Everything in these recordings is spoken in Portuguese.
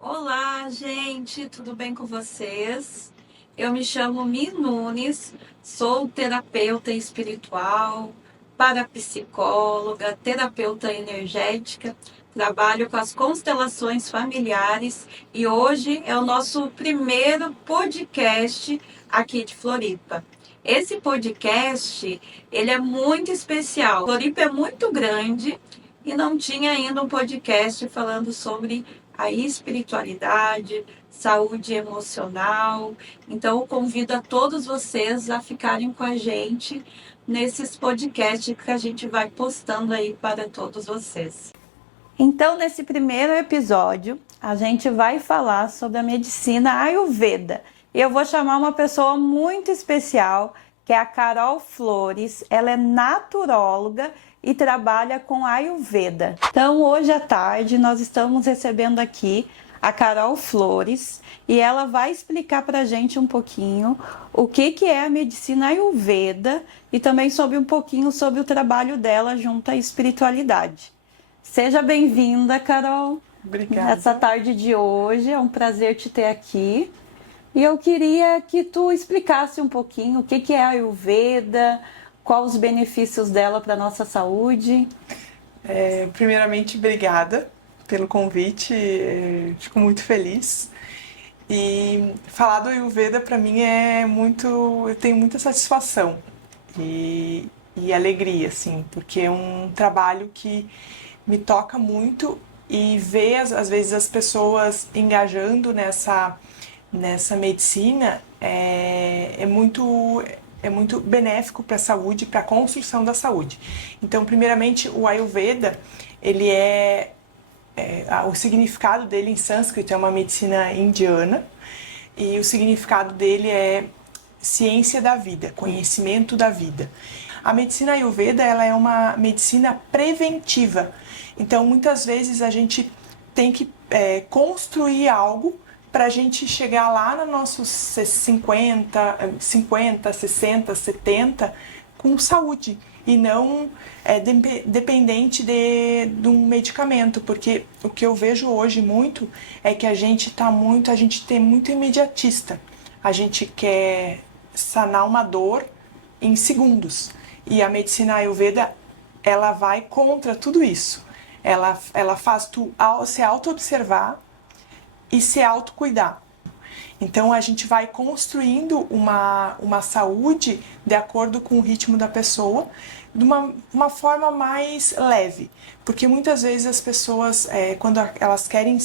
Olá, gente, tudo bem com vocês? Eu me chamo Mi Nunes, sou terapeuta espiritual, parapsicóloga, terapeuta energética, trabalho com as constelações familiares e hoje é o nosso primeiro podcast aqui de Floripa. Esse podcast, ele é muito especial. Floripa é muito grande e não tinha ainda um podcast falando sobre a espiritualidade, saúde emocional. Então, eu convido a todos vocês a ficarem com a gente nesses podcasts que a gente vai postando aí para todos vocês. Então, nesse primeiro episódio, a gente vai falar sobre a medicina Ayurveda. E eu vou chamar uma pessoa muito especial, que é a Carol Flores. Ela é naturóloga e trabalha com Ayurveda. Então, hoje à tarde, nós estamos recebendo aqui a Carol Flores e ela vai explicar para a gente um pouquinho o que é a medicina Ayurveda e também sobre um pouquinho sobre o trabalho dela junto à espiritualidade. Seja bem-vinda, Carol. Obrigada. Nessa tarde de hoje, é um prazer te ter aqui. E eu queria que tu explicasse um pouquinho o que é a Ayurveda, quais os benefícios dela para a nossa saúde. Primeiramente, obrigada pelo convite, fico muito feliz. E falar do Ayurveda para mim eu tenho muita satisfação e alegria, assim, porque é um trabalho que me toca muito e ver às vezes as pessoas engajando nessa medicina é muito benéfico para a saúde, para a construção da saúde. Então, primeiramente, o Ayurveda, o significado dele em sânscrito é uma medicina indiana e o significado dele é ciência da vida, conhecimento da vida. A medicina Ayurveda, ela é uma medicina preventiva. Então, muitas vezes a gente tem que construir algo para a gente chegar lá nos nossos 50, 60, 70 com saúde e não dependente de um medicamento, porque o que eu vejo hoje muito é que a gente tem muito imediatista. A gente quer sanar uma dor em segundos e a medicina Ayurveda ela vai contra tudo isso. Ela faz tu se auto-observar e se autocuidar. Então a gente vai construindo uma saúde de acordo com o ritmo da pessoa, de uma forma mais leve. Porque muitas vezes as pessoas, quando elas querem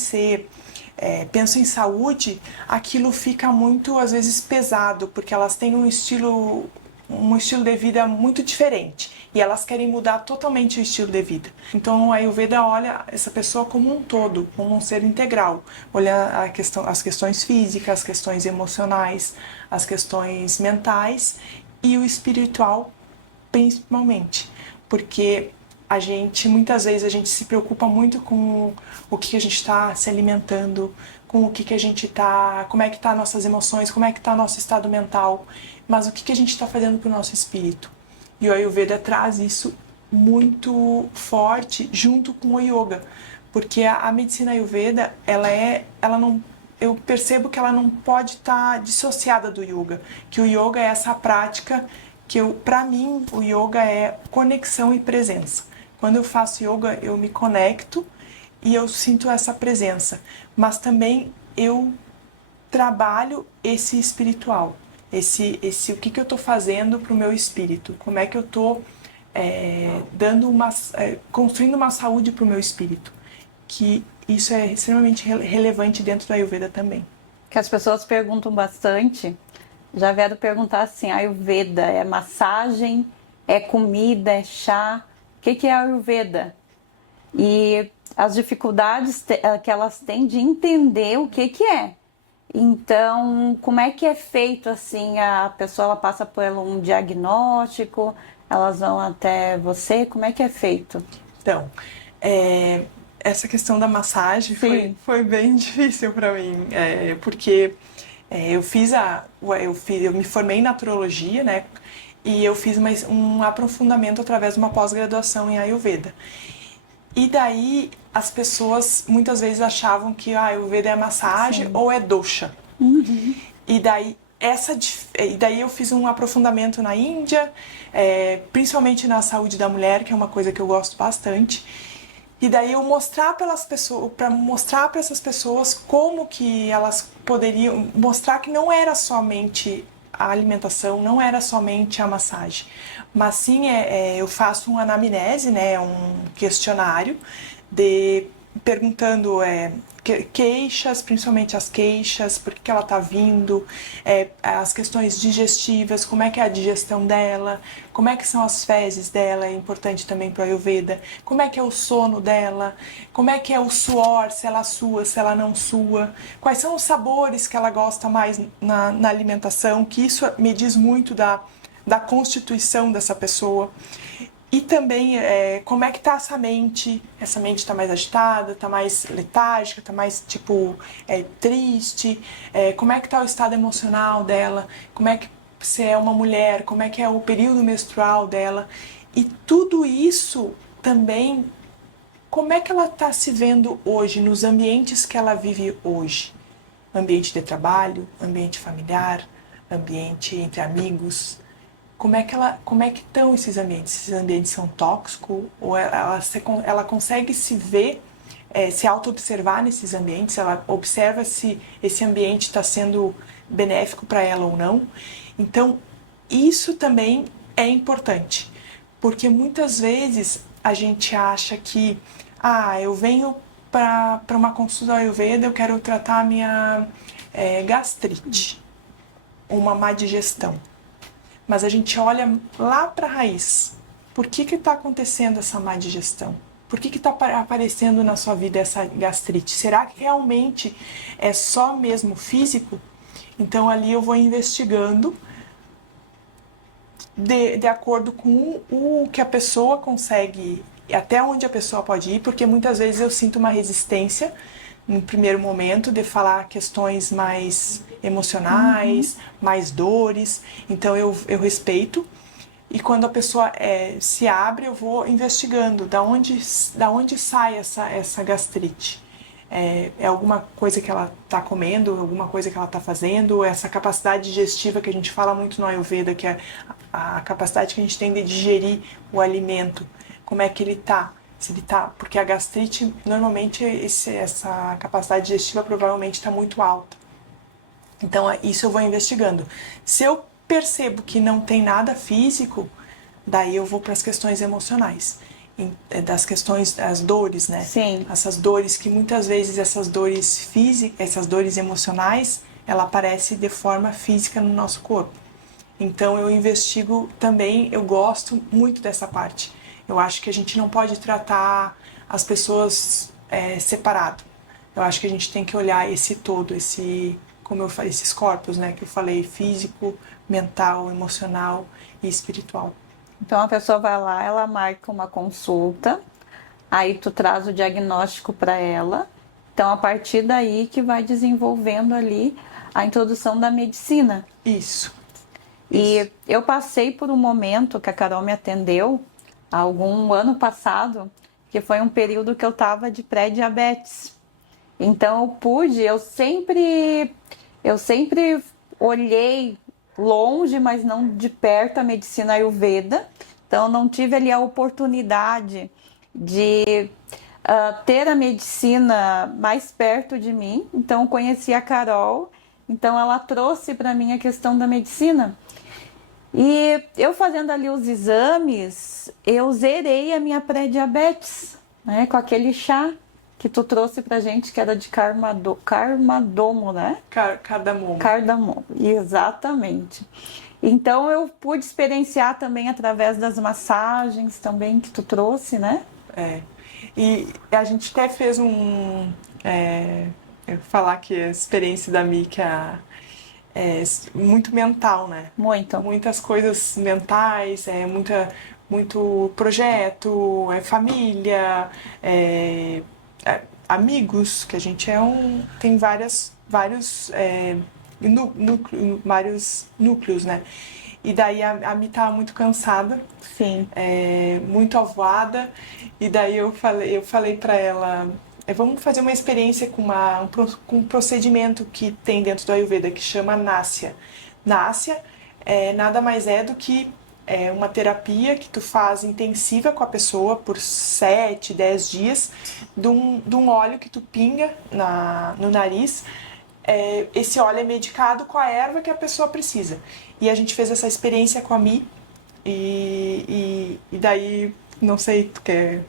pensam em saúde, aquilo fica muito, às vezes, pesado, porque elas têm um estilo de vida muito diferente e elas querem mudar totalmente o estilo de vida. Então a Ayurveda olha essa pessoa como um todo, como um ser integral, olha as questões físicas, as questões emocionais, as questões mentais e o espiritual principalmente, porque muitas vezes a gente se preocupa muito com o que a gente está se alimentando, com o que a gente está, como é que tá nossas emoções, como é que está nosso estado mental, mas o que a gente está fazendo para o nosso espírito. E o Ayurveda traz isso muito forte junto com o Yoga, porque a medicina Ayurveda, eu percebo que ela não pode estar dissociada do Yoga, que o Yoga é essa prática para mim, o Yoga é conexão e presença. Quando eu faço Yoga, eu me conecto e eu sinto essa presença, mas também eu trabalho esse espiritual, o que eu estou fazendo para o meu espírito, como é que eu estou construindo uma saúde para o meu espírito, que isso é extremamente relevante dentro da Ayurveda também. Que as pessoas perguntam bastante, já vieram perguntar assim, Ayurveda é massagem, é comida, é chá, o que é Ayurveda? E as dificuldades que elas têm de entender o que é. Então, como é que é feito assim? A pessoa ela passa por um diagnóstico, elas vão até você, como é que é feito? Então, essa questão da massagem foi bem difícil para mim, porque eu me formei em naturologia, né? E eu fiz um aprofundamento através de uma pós-graduação em Ayurveda. E daí as pessoas muitas vezes achavam que Ayurveda é massagem ou é dosha. E daí eu fiz um aprofundamento na Índia, principalmente na saúde da mulher, que é uma coisa que eu gosto bastante. E daí eu mostrar para mostrar para essas pessoas como que elas poderiam mostrar que não era somente a alimentação, não era somente a massagem, mas sim eu faço uma anamnese, né, um questionário de perguntando queixas, principalmente as queixas, por que ela está vindo, as questões digestivas, como é que é a digestão dela, como é que são as fezes dela, é importante também para a Ayurveda, como é que é o sono dela, como é que é o suor, se ela sua, se ela não sua, quais são os sabores que ela gosta mais na alimentação, que isso me diz muito da constituição dessa pessoa. E também como é que tá essa mente está mais agitada, está mais letárgica, está mais triste, como é que tá o estado emocional dela, como é que se é uma mulher, como é que é o período menstrual dela. E tudo isso também, como é que ela está se vendo hoje, nos ambientes que ela vive hoje. Ambiente de trabalho, ambiente familiar, ambiente entre amigos. Como é que estão esses ambientes? Esses ambientes são tóxicos? Ou ela consegue se ver, se auto-observar nesses ambientes? Ela observa se esse ambiente está sendo benéfico para ela ou não? Então, isso também é importante, porque muitas vezes a gente acha que, eu venho para uma consulta Ayurveda, eu quero tratar a minha gastrite, uma má digestão. Mas a gente olha lá para a raiz. Por que está acontecendo essa má digestão? Por que está aparecendo na sua vida essa gastrite? Será que realmente é só mesmo físico? Então ali eu vou investigando de acordo com o que a pessoa consegue, até onde a pessoa pode ir, porque muitas vezes eu sinto uma resistência no primeiro momento de falar questões mais emocionais, mais dores, então eu respeito, e quando a pessoa se abre, eu vou investigando da onde sai essa gastrite. É alguma coisa que ela está comendo, alguma coisa que ela está fazendo, essa capacidade digestiva que a gente fala muito no Ayurveda, que é a capacidade que a gente tem de digerir o alimento, como é que ele está. Se ele tá, porque a gastrite, normalmente essa capacidade digestiva provavelmente está muito alta. Então isso eu vou investigando. Se eu percebo que não tem nada físico, daí eu vou para as questões emocionais, das questões, as dores, né? Sim. Essas dores que muitas vezes essas dores físicas, essas dores emocionais, ela aparece de forma física no nosso corpo. Então eu investigo também, eu gosto muito dessa parte. Eu acho que a gente não pode tratar as pessoas separado. Eu acho que a gente tem que olhar esse todo, como eu falei, esses corpos, né, que eu falei, físico, mental, emocional e espiritual. Então a pessoa vai lá, ela marca uma consulta, aí tu traz o diagnóstico para ela. Então a partir daí que vai desenvolvendo ali a introdução da medicina. Isso. E eu passei por um momento que a Carol me atendeu, algum ano passado, que foi um período que eu estava de pré-diabetes. Então eu sempre olhei longe, mas não de perto, a medicina Ayurveda. Então não tive ali a oportunidade de ter a medicina mais perto de mim. Então conheci a Carol, então ela trouxe para mim a questão da medicina. E eu fazendo ali os exames, eu zerei a minha pré-diabetes, né, com aquele chá que tu trouxe pra gente, que era de cardamomo, né? Cardamomo. Cardamomo, exatamente. Então eu pude experienciar também através das massagens também que tu trouxe, né? E a gente até fez eu falar que a experiência da Mika muito mental, né? Muito. Muitas coisas mentais, muito projeto, somia, amigos, que a gente tem vários núcleos, né? E daí a Mi tava muito cansada, Sim. muito avoada. E daí eu falei para ela, vamos fazer uma experiência com um procedimento que tem dentro do Ayurveda que chama Nasya. Nasya nada mais é do que uma terapia que tu faz intensiva com a pessoa por 7, 10 dias de um óleo que tu pinga no nariz. Esse óleo é medicado com a erva que a pessoa precisa. E a gente fez essa experiência com a Mi e daí, não sei, tu quer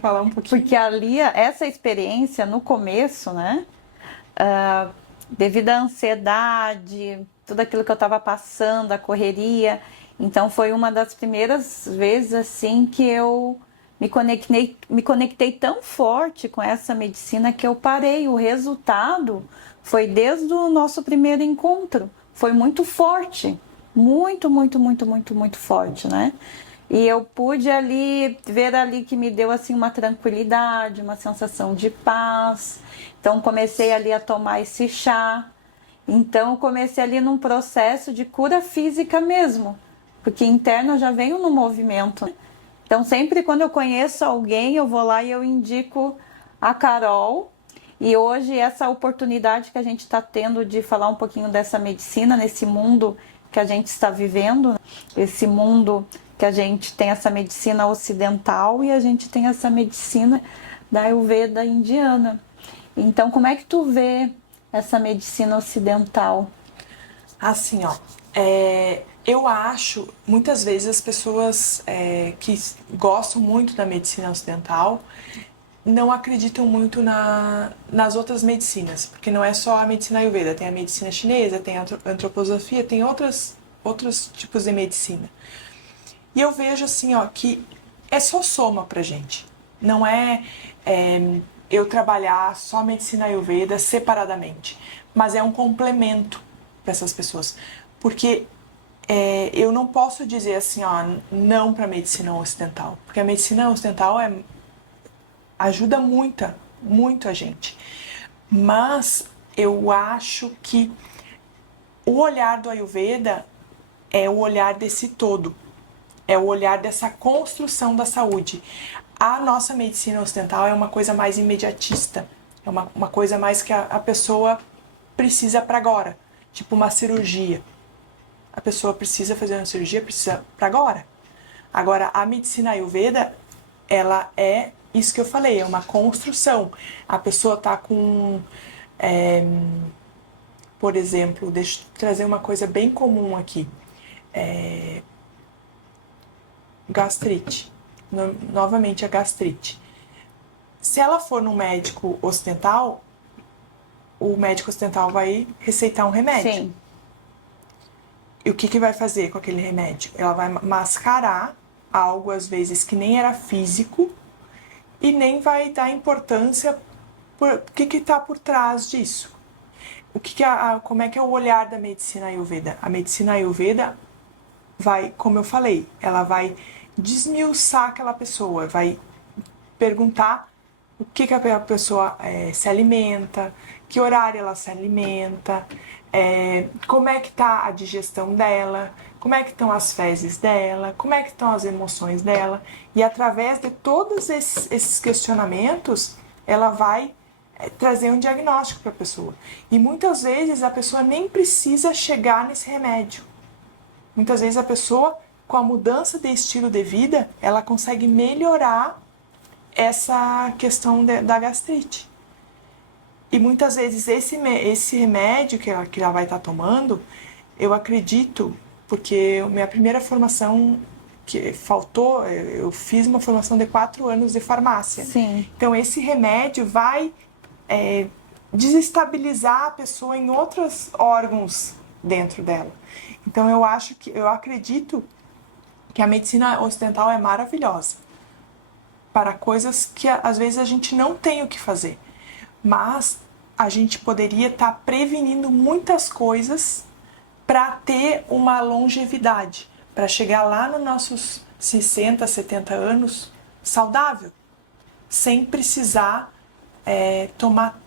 falar um pouquinho? Porque ali, essa experiência no começo, né? Devido à ansiedade, tudo aquilo que eu estava passando, a correria. Então foi uma das primeiras vezes assim que eu me conectei tão forte com essa medicina que eu parei. O resultado foi desde o nosso primeiro encontro. Foi muito forte. Muito, muito, muito, muito, muito forte, né? E eu pude ali ver ali que me deu assim uma tranquilidade, uma sensação de paz. Então comecei ali a tomar esse chá. Então eu comecei ali num processo de cura física mesmo, porque interno eu já venho no movimento. Então sempre quando eu conheço alguém, eu vou lá e eu indico a Carol. E hoje essa oportunidade que a gente está tendo de falar um pouquinho dessa medicina nesse mundo que a gente está vivendo, esse mundo que a gente tem essa medicina ocidental e a gente tem essa medicina da Ayurveda indiana. Então, como é que tu vê essa medicina ocidental? Assim, ó, eu acho, muitas vezes as pessoas que gostam muito da medicina ocidental não acreditam muito nas outras medicinas, porque não é só a medicina Ayurveda, tem a medicina chinesa, tem a antroposofia, tem outros tipos de medicina. E eu vejo assim, ó, que é só soma pra gente. Não é eu trabalhar só medicina Ayurveda separadamente, mas é um complemento para essas pessoas. Porque eu não posso dizer assim, ó, não para a medicina ocidental, porque a medicina ocidental ajuda muito a gente. Mas eu acho que o olhar do Ayurveda é o olhar desse todo. É o olhar dessa construção da saúde. A nossa medicina ocidental é uma coisa mais imediatista. É uma coisa mais que a pessoa precisa para agora. Tipo uma cirurgia. A pessoa precisa fazer uma cirurgia, precisa para agora. Agora, a medicina Ayurveda, ela é isso que eu falei, é uma construção. A pessoa tá com... por exemplo, deixa eu trazer uma coisa bem comum aqui. Gastrite. Novamente a gastrite. Se ela for no médico ocidental, o médico ocidental vai receitar um remédio. Sim. E o que vai fazer com aquele remédio? Ela vai mascarar algo, às vezes, que nem era físico e nem vai dar importância por que está por trás disso. Como é que é o olhar da medicina Ayurveda? A medicina Ayurveda vai, como eu falei, ela vai desmiuçar aquela pessoa, vai perguntar o que a pessoa se alimenta, que horário ela se alimenta, como é que está a digestão dela, como é que estão as fezes dela, como é que estão as emoções dela. E através de todos esses questionamentos, ela vai trazer um diagnóstico para a pessoa. E muitas vezes a pessoa nem precisa chegar nesse remédio. Muitas vezes a pessoa, com a mudança de estilo de vida, ela consegue melhorar essa questão da gastrite. E muitas vezes esse remédio que ela vai estar tomando, eu acredito, porque minha primeira formação que faltou, eu fiz uma formação de 4 anos de farmácia. Sim. Então esse remédio vai desestabilizar a pessoa em outros órgãos dentro dela. Então eu acredito que a medicina ocidental é maravilhosa para coisas que às vezes a gente não tem o que fazer, mas a gente poderia estar prevenindo muitas coisas para ter uma longevidade, para chegar lá nos nossos 60, 70 anos saudável, sem precisar tomar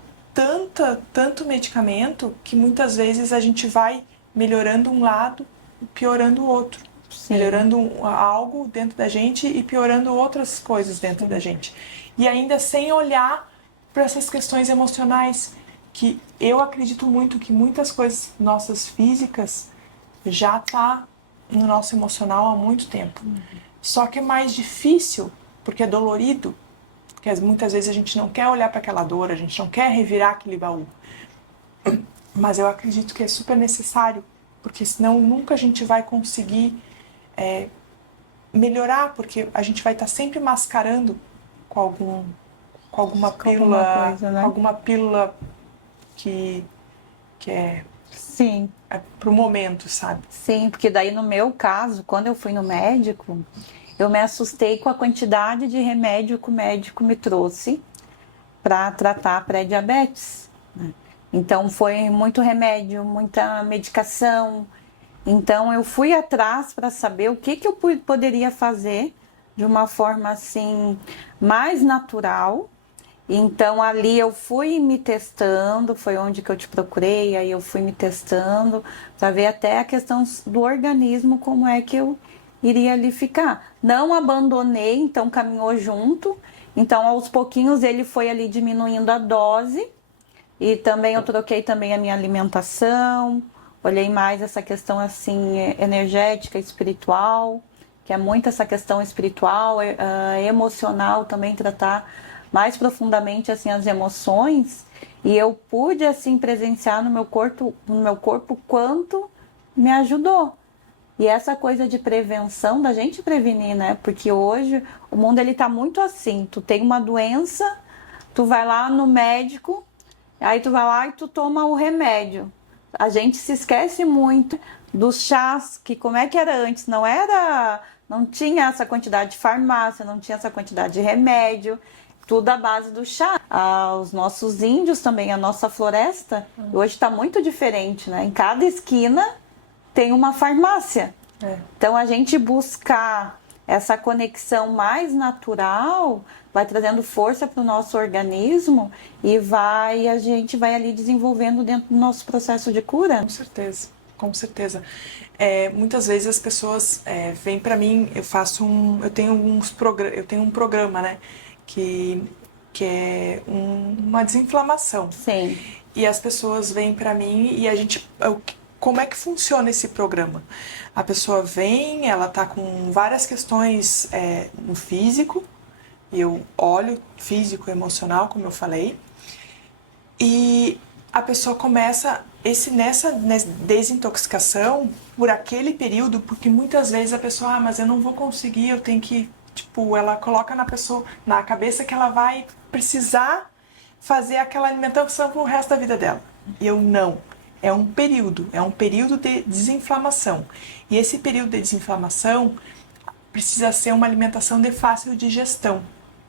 tanto medicamento que muitas vezes a gente vai melhorando um lado piorando o outro. Sim. Melhorando algo dentro da gente e piorando outras coisas dentro da gente. E ainda sem olhar para essas questões emocionais, que eu acredito muito que muitas coisas nossas físicas já tá no nosso emocional há muito tempo. Só que é mais difícil, porque é dolorido, porque muitas vezes a gente não quer olhar para aquela dor, a gente não quer revirar aquele baú. Mas eu acredito que é super necessário, porque senão nunca a gente vai conseguir melhorar, porque a gente vai estar sempre mascarando com alguma pílula, coisa, né? alguma pílula que é Sim. pro momento, sabe? Sim, porque daí no meu caso, quando eu fui no médico, eu me assustei com a quantidade de remédio que o médico me trouxe para tratar a pré-diabetes, né? Então foi muito remédio, muita medicação. Então eu fui atrás para saber o que eu poderia fazer de uma forma assim mais natural. Então ali eu fui me testando, foi onde que eu te procurei, aí eu fui me testando para ver até a questão do organismo, como é que eu iria ali ficar. Não abandonei, então caminhou junto. Então aos pouquinhos ele foi ali diminuindo a dose e também eu troquei também a minha alimentação, olhei mais essa questão assim energética, espiritual, que é muito essa questão espiritual, emocional também, tratar mais profundamente assim as emoções, e eu pude assim presenciar no meu corpo quanto me ajudou. E essa coisa de prevenção, da gente prevenir, né? Porque hoje o mundo ele tá muito assim, tu tem uma doença, tu vai lá no médico, aí tu vai lá e tu toma o remédio. A gente se esquece muito dos chás, que como é que era antes? Não tinha essa quantidade de farmácia, não tinha essa quantidade de remédio, tudo à base do chá. Os nossos índios também, a nossa floresta, hoje está muito diferente, né? Em cada esquina tem uma farmácia. Então a gente buscar essa conexão mais natural vai trazendo força para o nosso organismo e a gente vai ali desenvolvendo dentro do nosso processo de cura. Com certeza, com certeza. Muitas vezes as pessoas vêm para mim, eu tenho um programa, né, que é uma desinflamação. Sim. E as pessoas vêm para mim e como é que funciona esse programa? A pessoa vem, ela tá com várias questões no físico, eu olho físico, emocional, como eu falei, e a pessoa começa nessa desintoxicação por aquele período, porque muitas vezes a pessoa, mas eu não vou conseguir, eu tenho que, ela coloca na cabeça que ela vai precisar fazer aquela alimentação pro resto da vida dela. E eu não. É um período de desinflamação. E esse período de desinflamação precisa ser uma alimentação de fácil digestão,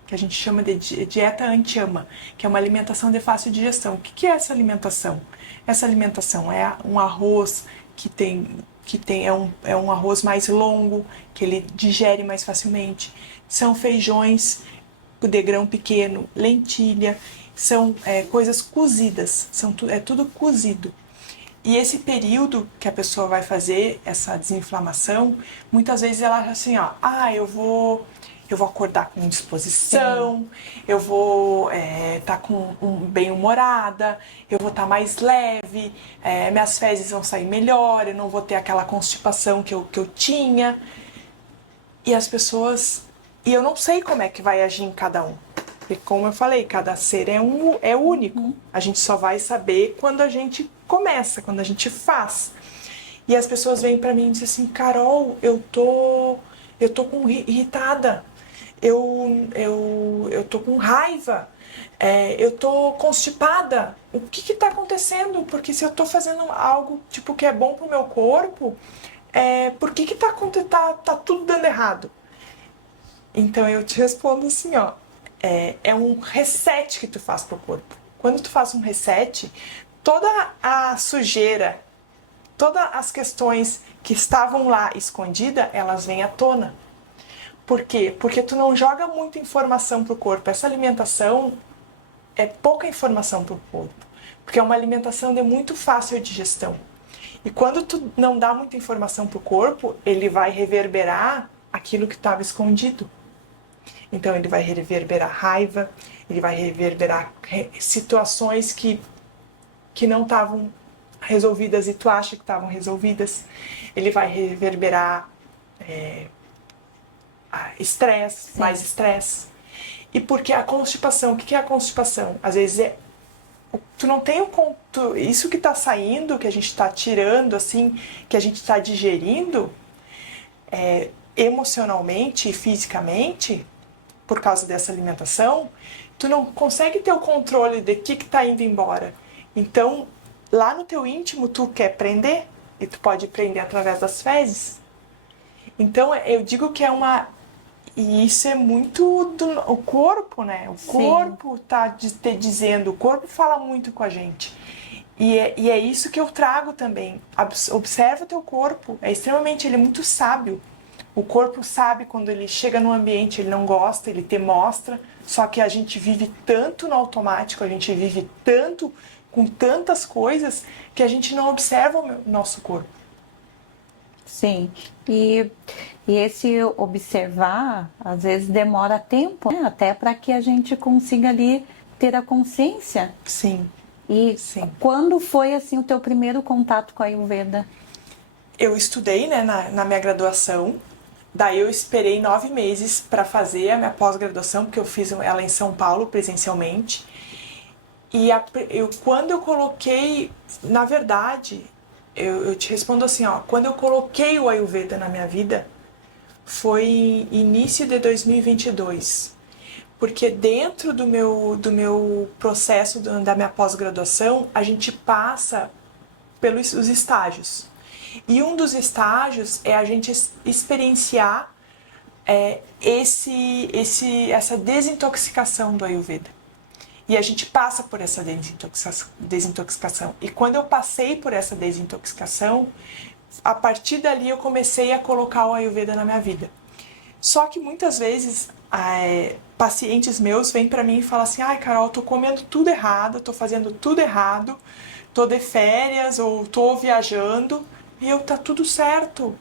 que a gente chama de dieta anti-ama, que é uma alimentação de fácil digestão. O que é essa alimentação? Essa alimentação é um arroz é um arroz mais longo, que ele digere mais facilmente. São feijões de grão pequeno, lentilha, são coisas cozidas, é tudo cozido. E esse período que a pessoa vai fazer essa desinflamação, muitas vezes ela acha assim, eu vou acordar com disposição, eu vou estar bem-humorada, eu vou estar mais leve, minhas fezes vão sair melhor, eu não vou ter aquela constipação que eu tinha. E as pessoas... E eu não sei como é que vai agir em cada um. Porque, como eu falei, cada ser é único. A gente só vai saber quando a gente começa, quando a gente faz. E as pessoas vêm pra mim e dizem assim, Carol, eu tô irritada, eu tô com raiva, eu tô constipada. O que tá acontecendo? Porque se eu tô fazendo algo que é bom pro meu corpo, por que tá tudo dando errado? Então eu te respondo assim, é um reset que tu faz pro corpo. Quando tu faz um reset, toda a sujeira, todas as questões que estavam lá escondidas, elas vêm à tona. Por quê? Porque tu não joga muita informação pro corpo. Essa alimentação é pouca informação pro corpo, porque é uma alimentação de muito fácil digestão. E quando tu não dá muita informação pro corpo, ele vai reverberar aquilo que estava escondido. Então ele vai reverberar raiva, ele vai reverberar situações que não estavam resolvidas e tu acha que estavam resolvidas. Ele vai reverberar estresse, mais estresse. E porque a constipação, o que é a constipação? Às vezes tu não tem isso que está saindo, que a gente está tirando, assim, que a gente está digerindo, emocionalmente e fisicamente, por causa dessa alimentação, tu não consegue ter o controle de que está indo embora. Então, lá no teu íntimo, tu quer prender, e tu pode prender através das fezes. Então, eu digo que e isso é muito o corpo, né? O corpo tá te dizendo, o corpo fala muito com a gente. E é isso que eu trago também. Observa o teu corpo, ele é muito sábio. O corpo sabe quando ele chega no ambiente, ele não gosta, ele te mostra. Só que a gente vive tanto no automático, a gente vive tanto com tantas coisas que a gente não observa o nosso corpo. Sim, e esse observar, às vezes demora tempo, né? Até para que a gente consiga ali ter a consciência. Sim. E quando foi assim o teu primeiro contato com a Ayurveda? Eu estudei, né, na minha graduação, daí eu esperei 9 meses para fazer a minha pós-graduação, porque eu fiz ela em São Paulo presencialmente. E quando eu coloquei, na verdade, eu te respondo assim, ó, quando eu coloquei o Ayurveda na minha vida, foi início de 2022. Porque dentro do meu processo da minha pós-graduação, a gente passa pelos os estágios. E um dos estágios é a gente experienciar essa desintoxicação do Ayurveda. E a gente passa por essa desintoxicação. E quando eu passei por essa desintoxicação, a partir dali eu comecei a colocar o Ayurveda na minha vida. Só que muitas vezes pacientes meus vêm para mim e falam assim: ai, Carol, tô comendo tudo errado, tô fazendo tudo errado, tô de férias ou tô viajando e tá tudo certo.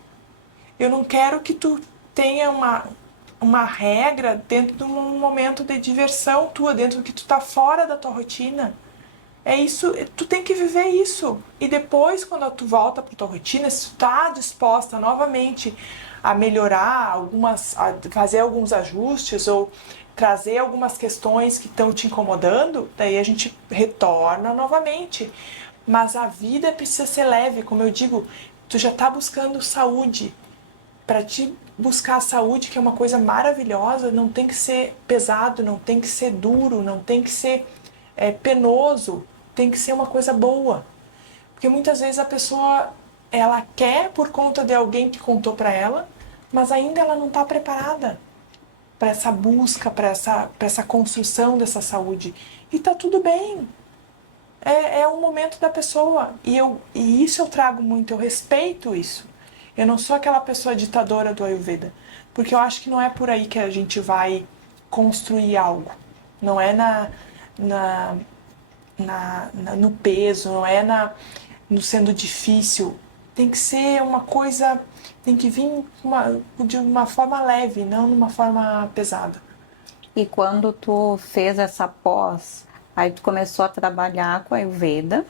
Eu não quero que tu tenha uma regra dentro de um momento de diversão tua, dentro do que tu tá fora da tua rotina. É isso, tu tem que viver isso. E depois, quando tu volta pra tua rotina, se tu tá disposta novamente a melhorar a fazer alguns ajustes ou trazer algumas questões que estão te incomodando, daí a gente retorna novamente. Mas a vida precisa ser leve, como eu digo, tu já tá buscando saúde. Para te buscar a saúde, que é uma coisa maravilhosa, não tem que ser pesado, não tem que ser duro, não tem que ser penoso, tem que ser uma coisa boa. Porque muitas vezes a pessoa, ela quer por conta de alguém que contou para ela, mas ainda ela não está preparada para essa busca, para essa construção dessa saúde. E tá tudo bem. É o momento da pessoa. E isso eu trago muito, eu respeito isso. Eu não sou aquela pessoa ditadora do Ayurveda, porque eu acho que não é por aí que a gente vai construir algo. Não é no peso, não é no sendo difícil. Tem que ser uma coisa, tem que vir de uma forma leve, não de uma forma pesada. E quando tu fez essa pós, aí tu começou a trabalhar com a Ayurveda,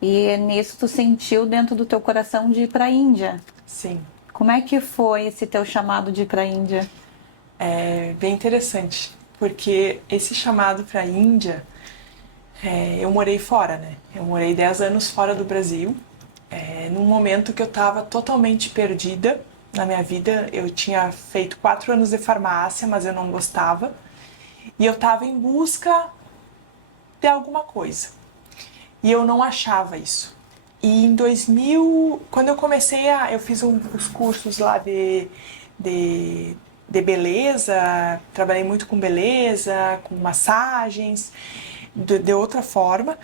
e nisso tu sentiu dentro do teu coração de ir para a Índia. Sim. Como é que foi esse teu chamado de ir para a Índia? É bem interessante, porque esse chamado para a Índia, eu morei fora, né? Eu morei 10 anos fora do Brasil, num momento que eu estava totalmente perdida na minha vida. Eu tinha feito 4 anos de farmácia, mas eu não gostava. E eu estava em busca de alguma coisa. E eu não achava isso. E em 2000, quando eu comecei eu fiz os cursos lá de beleza, trabalhei muito com beleza, com massagens, de outra forma.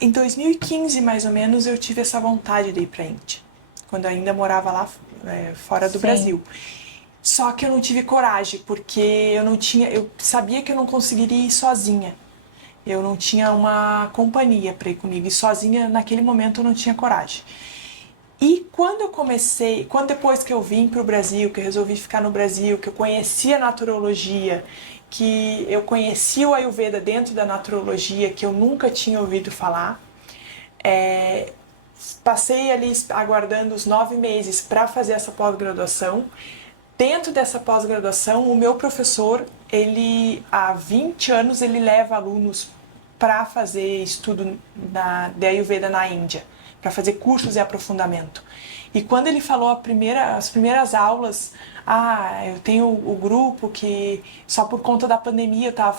Em 2015, mais ou menos, eu tive essa vontade de ir para a Índia, quando eu ainda morava lá fora do Brasil. Só que eu não tive coragem, porque eu sabia que eu não conseguiria ir sozinha. Eu não tinha uma companhia para ir comigo e sozinha naquele momento eu não tinha coragem. E quando eu comecei, depois que eu vim para o Brasil, que eu resolvi ficar no Brasil, que eu conheci a naturologia, que eu conheci o Ayurveda dentro da naturologia, que eu nunca tinha ouvido falar, passei ali aguardando os 9 meses para fazer essa pós-graduação. Dentro dessa pós-graduação, o meu professor, ele há 20 anos, ele leva alunos para fazer estudo de Ayurveda na Índia, para fazer cursos de aprofundamento. E quando ele falou as primeiras aulas, eu tenho o grupo que só por conta da pandemia eu estava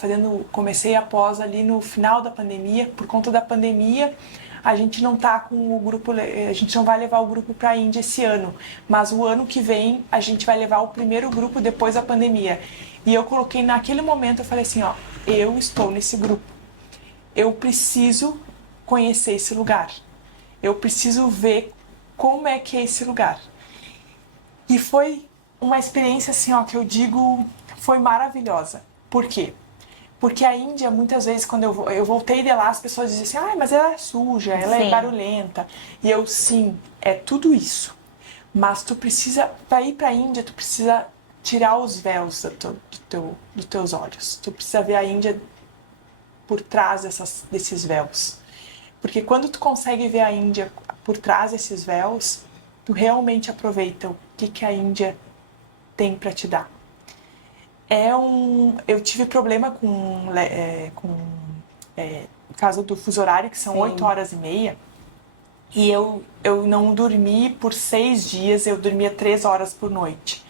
comecei a pós ali no final da pandemia, por conta da pandemia a gente não tá com o grupo, a gente não vai levar o grupo para a Índia esse ano, mas o ano que vem a gente vai levar o primeiro grupo depois da pandemia. E eu coloquei naquele momento, eu falei assim, eu estou nesse grupo. Eu preciso conhecer esse lugar. Eu preciso ver como é que é esse lugar. E foi uma experiência assim, que eu digo, foi maravilhosa. Por quê? Porque a Índia, muitas vezes, quando eu voltei de lá, as pessoas diziam assim, mas ela é suja, ela é barulhenta. E eu, sim, é tudo isso. Mas tu precisa, para ir para a Índia, tu precisa tirar os véus dos teus olhos. Tu precisa ver a Índia por trás desses véus. Porque quando tu consegue ver a Índia por trás desses véus, tu realmente aproveita o que a Índia tem para te dar. Eu tive problema com o caso do fuso horário, que são 8 horas e meia, e eu não dormi por 6 dias, eu dormia 3 horas por noite.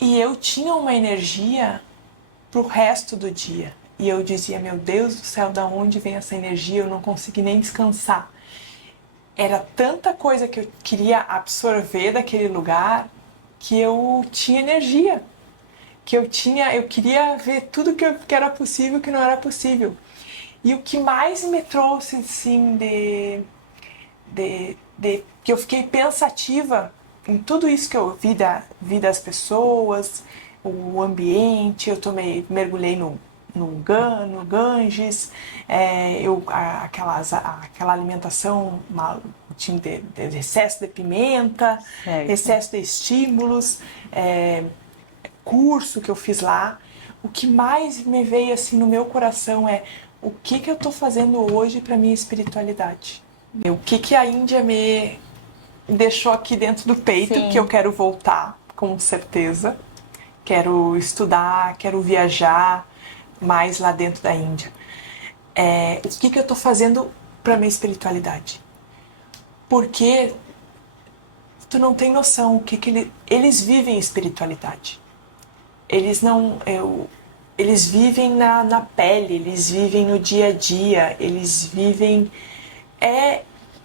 E eu tinha uma energia pro resto do dia. E eu dizia, meu Deus do céu, da onde vem essa energia? Eu não consegui nem descansar. Era tanta coisa que eu queria absorver daquele lugar que eu tinha energia. Eu queria ver tudo que era possível e que não era possível. E o que mais me trouxe, assim, que eu fiquei pensativa em tudo isso que eu vi das pessoas, o ambiente, mergulhei no Ganges, aquela alimentação tinha de excesso de pimenta, certo. Excesso de estímulos, curso que eu fiz lá. O que mais me veio assim no meu coração é o que eu estou fazendo hoje para minha espiritualidade. O que a Índia me deixou aqui dentro do peito, Sim. que eu quero voltar, com certeza. Quero estudar, quero viajar mais lá dentro da Índia. O que eu estou fazendo para minha espiritualidade? Porque tu não tem noção o que eles vivem espiritualidade. Eles vivem na pele, eles vivem no dia a dia, eles vivem... É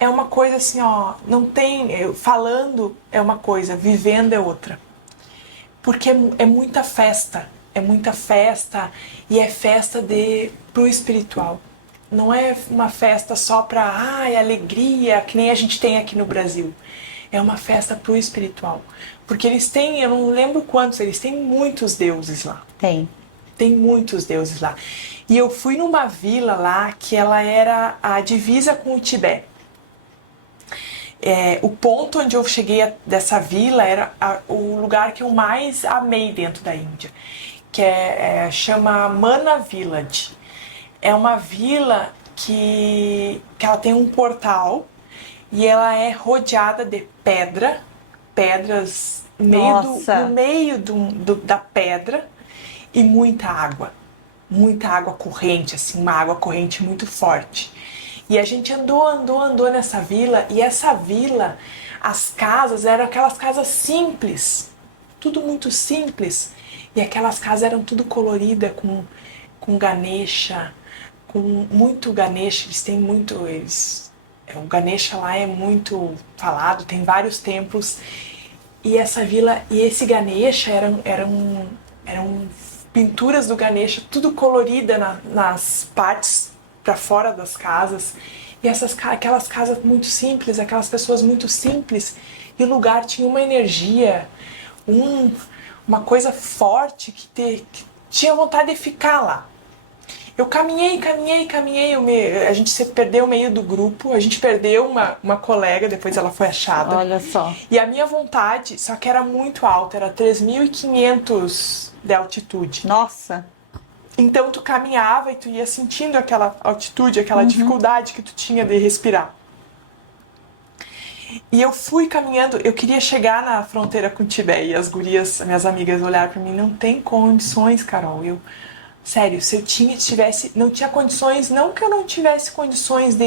uma coisa assim, não tem... Falando é uma coisa, vivendo é outra. Porque é muita festa e é festa pro espiritual. Não é uma festa só pra alegria, que nem a gente tem aqui no Brasil. É uma festa pro espiritual. Porque eles têm, eu não lembro quantos, eles têm muitos deuses lá. Tem muitos deuses lá. E eu fui numa vila lá que ela era a divisa com o Tibete. O ponto onde eu cheguei dessa vila era o lugar que eu mais amei dentro da Índia, que chama Mana Village. É uma vila que ela tem um portal e ela é rodeada de pedras no meio da pedra e muita água corrente, assim, uma água corrente muito forte. E a gente andou nessa vila, e essa vila, as casas eram aquelas casas simples, tudo muito simples, e aquelas casas eram tudo coloridas com Ganesha, com muito Ganesha, eles têm muito, o Ganesha lá é muito falado, tem vários templos, e essa vila, e esse Ganesha eram pinturas do Ganesha, tudo colorida nas partes para fora das casas, e aquelas casas muito simples, aquelas pessoas muito simples, e o lugar tinha uma energia, uma coisa forte que tinha vontade de ficar lá. Eu caminhei, a gente se perdeu o meio do grupo, a gente perdeu uma colega, depois ela foi achada. Olha só. E a minha vontade, só que era muito alta, era 3.500 de altitude. Nossa. Então tu caminhava e tu ia sentindo aquela altitude, aquela dificuldade que tu tinha de respirar. E eu fui caminhando, eu queria chegar na fronteira com o Tibete, e as gurias, minhas amigas, olharam pra mim, não tem condições, Carol. Sério, se eu não tinha condições, não que eu não tivesse condições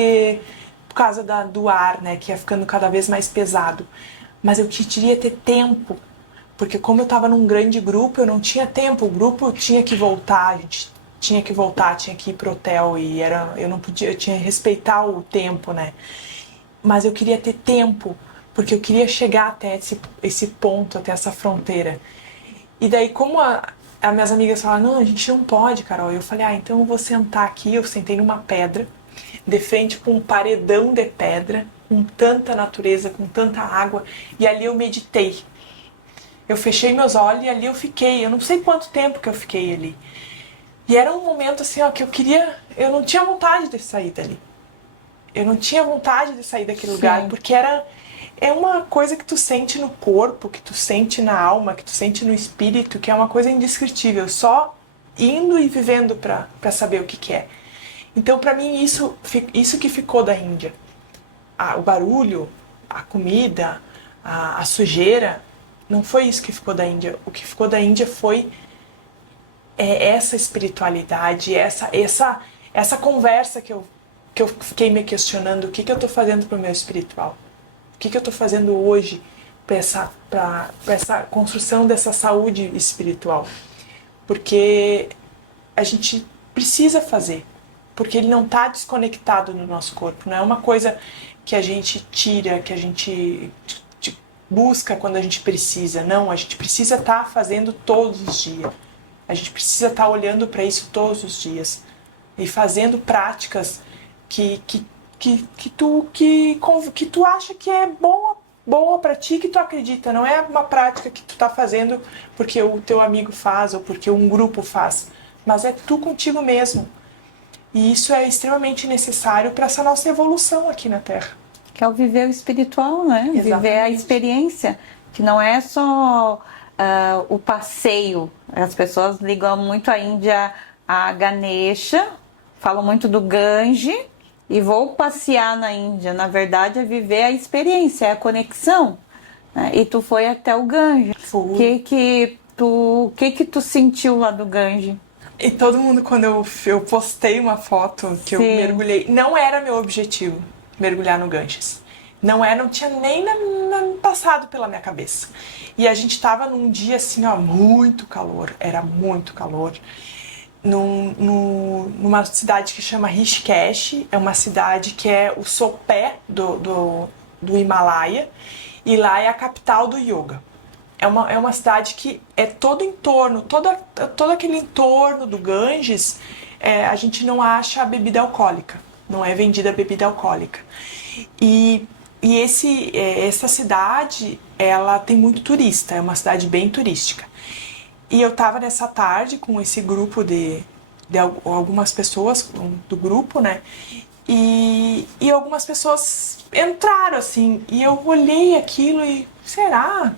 por causa do ar, né, que ia ficando cada vez mais pesado, mas eu queria ter tempo, porque como eu tava num grande grupo, eu não tinha tempo, o grupo tinha que voltar, a gente tinha que voltar, tinha que ir pro hotel, e eu não podia, eu tinha que respeitar o tempo, né. Mas eu queria ter tempo, porque eu queria chegar até esse ponto, até essa fronteira. E daí, como as minhas amigas falaram, não, a gente não pode, Carol. Eu falei, então eu vou sentar aqui. Eu sentei numa pedra, de frente com um paredão de pedra, com tanta natureza, com tanta água. E ali eu meditei. Eu fechei meus olhos e ali eu fiquei. Eu não sei quanto tempo que eu fiquei ali. E era um momento assim, que eu não tinha vontade de sair dali. Eu não tinha vontade de sair daquele lugar, porque é uma coisa que tu sente no corpo, que tu sente na alma, que tu sente no espírito, que é uma coisa indescritível, só indo e vivendo pra saber o que é. Então, pra mim, isso que ficou da Índia. O barulho, a comida, a sujeira, não foi isso que ficou da Índia. O que ficou da Índia foi essa espiritualidade, essa conversa que eu fiquei me questionando, o que eu estou fazendo para o meu espiritual? O que eu estou fazendo hoje para essa construção dessa saúde espiritual? Porque a gente precisa fazer, porque ele não está desconectado no nosso corpo, não é uma coisa que a gente tira, que a gente busca quando a gente precisa. Não, a gente precisa estar fazendo todos os dias. A gente precisa estar olhando para isso todos os dias e fazendo práticas que tu acha que é boa para ti, que tu acredita. Não é uma prática que tu tá fazendo porque o teu amigo faz ou porque um grupo faz, mas é tu contigo mesmo. E isso é extremamente necessário para essa nossa evolução aqui na Terra. Que é o viver o espiritual, né? Exatamente. Viver a experiência, que não é só o passeio. As pessoas ligam muito a Índia a Ganesha, falam muito do Gange, e vou passear na Índia. Na verdade, é viver a experiência, é a conexão. Né? E tu foi até o Gange. O que tu sentiu lá do Gange? E todo mundo, quando eu postei uma foto que eu mergulhei, não era meu objetivo mergulhar no Ganges. Não tinha nem passado pela minha cabeça. E a gente tava num dia assim, muito calor, era muito calor. Numa cidade que chama Rishikesh, é uma cidade que é o sopé do Himalaia, e lá é a capital do yoga. É uma cidade que é todo aquele entorno do Ganges, a gente não acha a bebida alcoólica, não é vendida bebida alcoólica. E essa cidade, ela tem muito turista, é uma cidade bem turística. E eu tava nessa tarde com esse grupo de algumas pessoas do grupo, né? E algumas pessoas entraram assim, e eu olhei aquilo e será?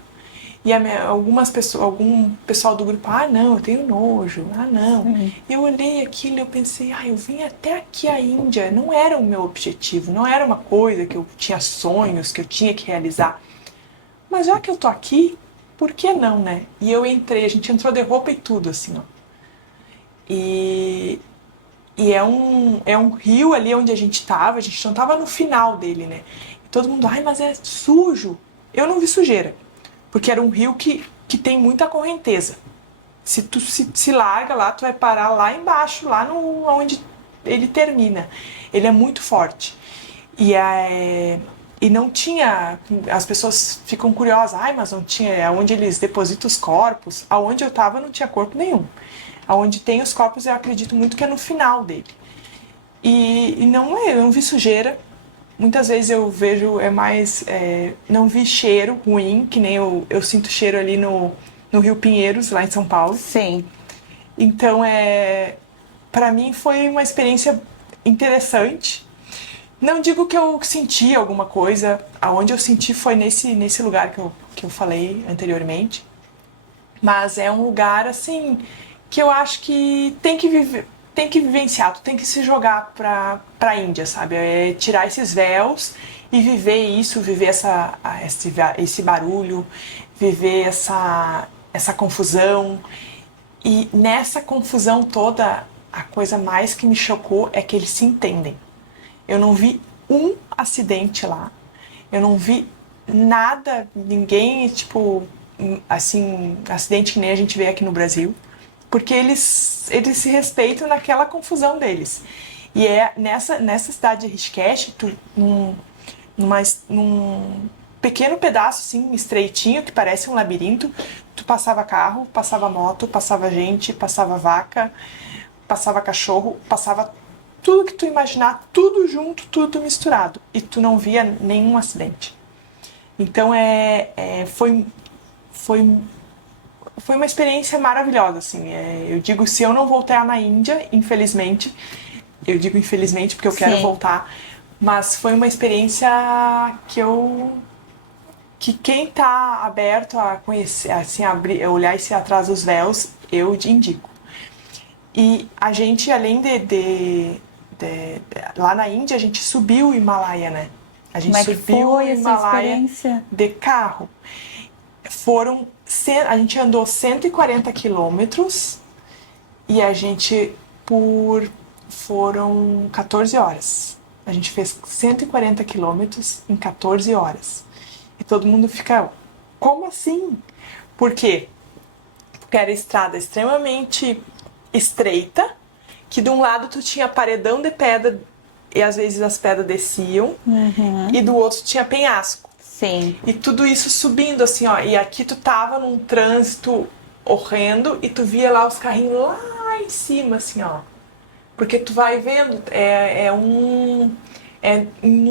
E algum pessoal do grupo, não, eu tenho nojo, não. Eu olhei aquilo e eu pensei, eu vim até aqui a Índia, não era o meu objetivo, não era uma coisa que eu tinha sonhos, que eu tinha que realizar. Mas já que eu tô aqui, por que não, né? E eu entrei, a gente entrou de roupa e tudo, assim, E é um rio ali onde a gente não tava no final dele, né? E todo mundo, mas é sujo. Eu não vi sujeira, porque era um rio que tem muita correnteza. Se tu se larga lá, tu vai parar lá embaixo, lá onde ele termina. Ele é muito forte. E não tinha... As pessoas ficam curiosas, mas não tinha... É onde eles depositam os corpos. Aonde eu tava não tinha corpo nenhum. Aonde tem os corpos, eu acredito muito que é no final dele. E eu não vi sujeira. Muitas vezes eu vejo, não vi cheiro ruim, que nem eu sinto cheiro ali no Rio Pinheiros, lá em São Paulo. Sim. Então para mim foi uma experiência interessante. Não digo que eu senti alguma coisa, aonde eu senti foi nesse lugar que eu falei anteriormente, mas é um lugar assim que eu acho que tem que vivenciar, tu tem que se jogar pra Índia, sabe? É tirar esses véus e viver isso, viver esse barulho, viver essa confusão. E nessa confusão toda, a coisa mais que me chocou é que eles se entendem. Eu não vi um acidente lá. Eu não vi nada, ninguém, tipo, assim, acidente que nem a gente vê aqui no Brasil. Porque eles se respeitam naquela confusão deles. E é nessa cidade de Rishikesh, num pequeno pedaço, assim, estreitinho, que parece um labirinto, tu passava carro, passava moto, passava gente, passava vaca, passava cachorro, passava tudo que tu imaginar, tudo junto, tudo misturado. E tu não via nenhum acidente. Então foi uma experiência maravilhosa, assim. Eu digo, se eu não voltar na Índia, infelizmente, eu digo infelizmente porque eu quero voltar, mas foi uma experiência que quem tá aberto a conhecer, assim, olhar esse atrás dos véus, eu indico. E a gente, além lá na Índia, a gente subiu o Himalaia, né? A gente subiu o Himalaia de carro. A gente andou 140 quilômetros e foram 14 horas. A gente fez 140 quilômetros em 14 horas. E todo mundo fica, como assim? Por quê? Porque era estrada extremamente estreita, que de um lado tu tinha paredão de pedra e às vezes as pedras desciam, e do outro tinha penhasco. Sim. E tudo isso subindo assim, ó. E aqui tu tava num trânsito horrendo e tu via lá os carrinhos lá em cima, assim, ó. Porque tu vai vendo, é um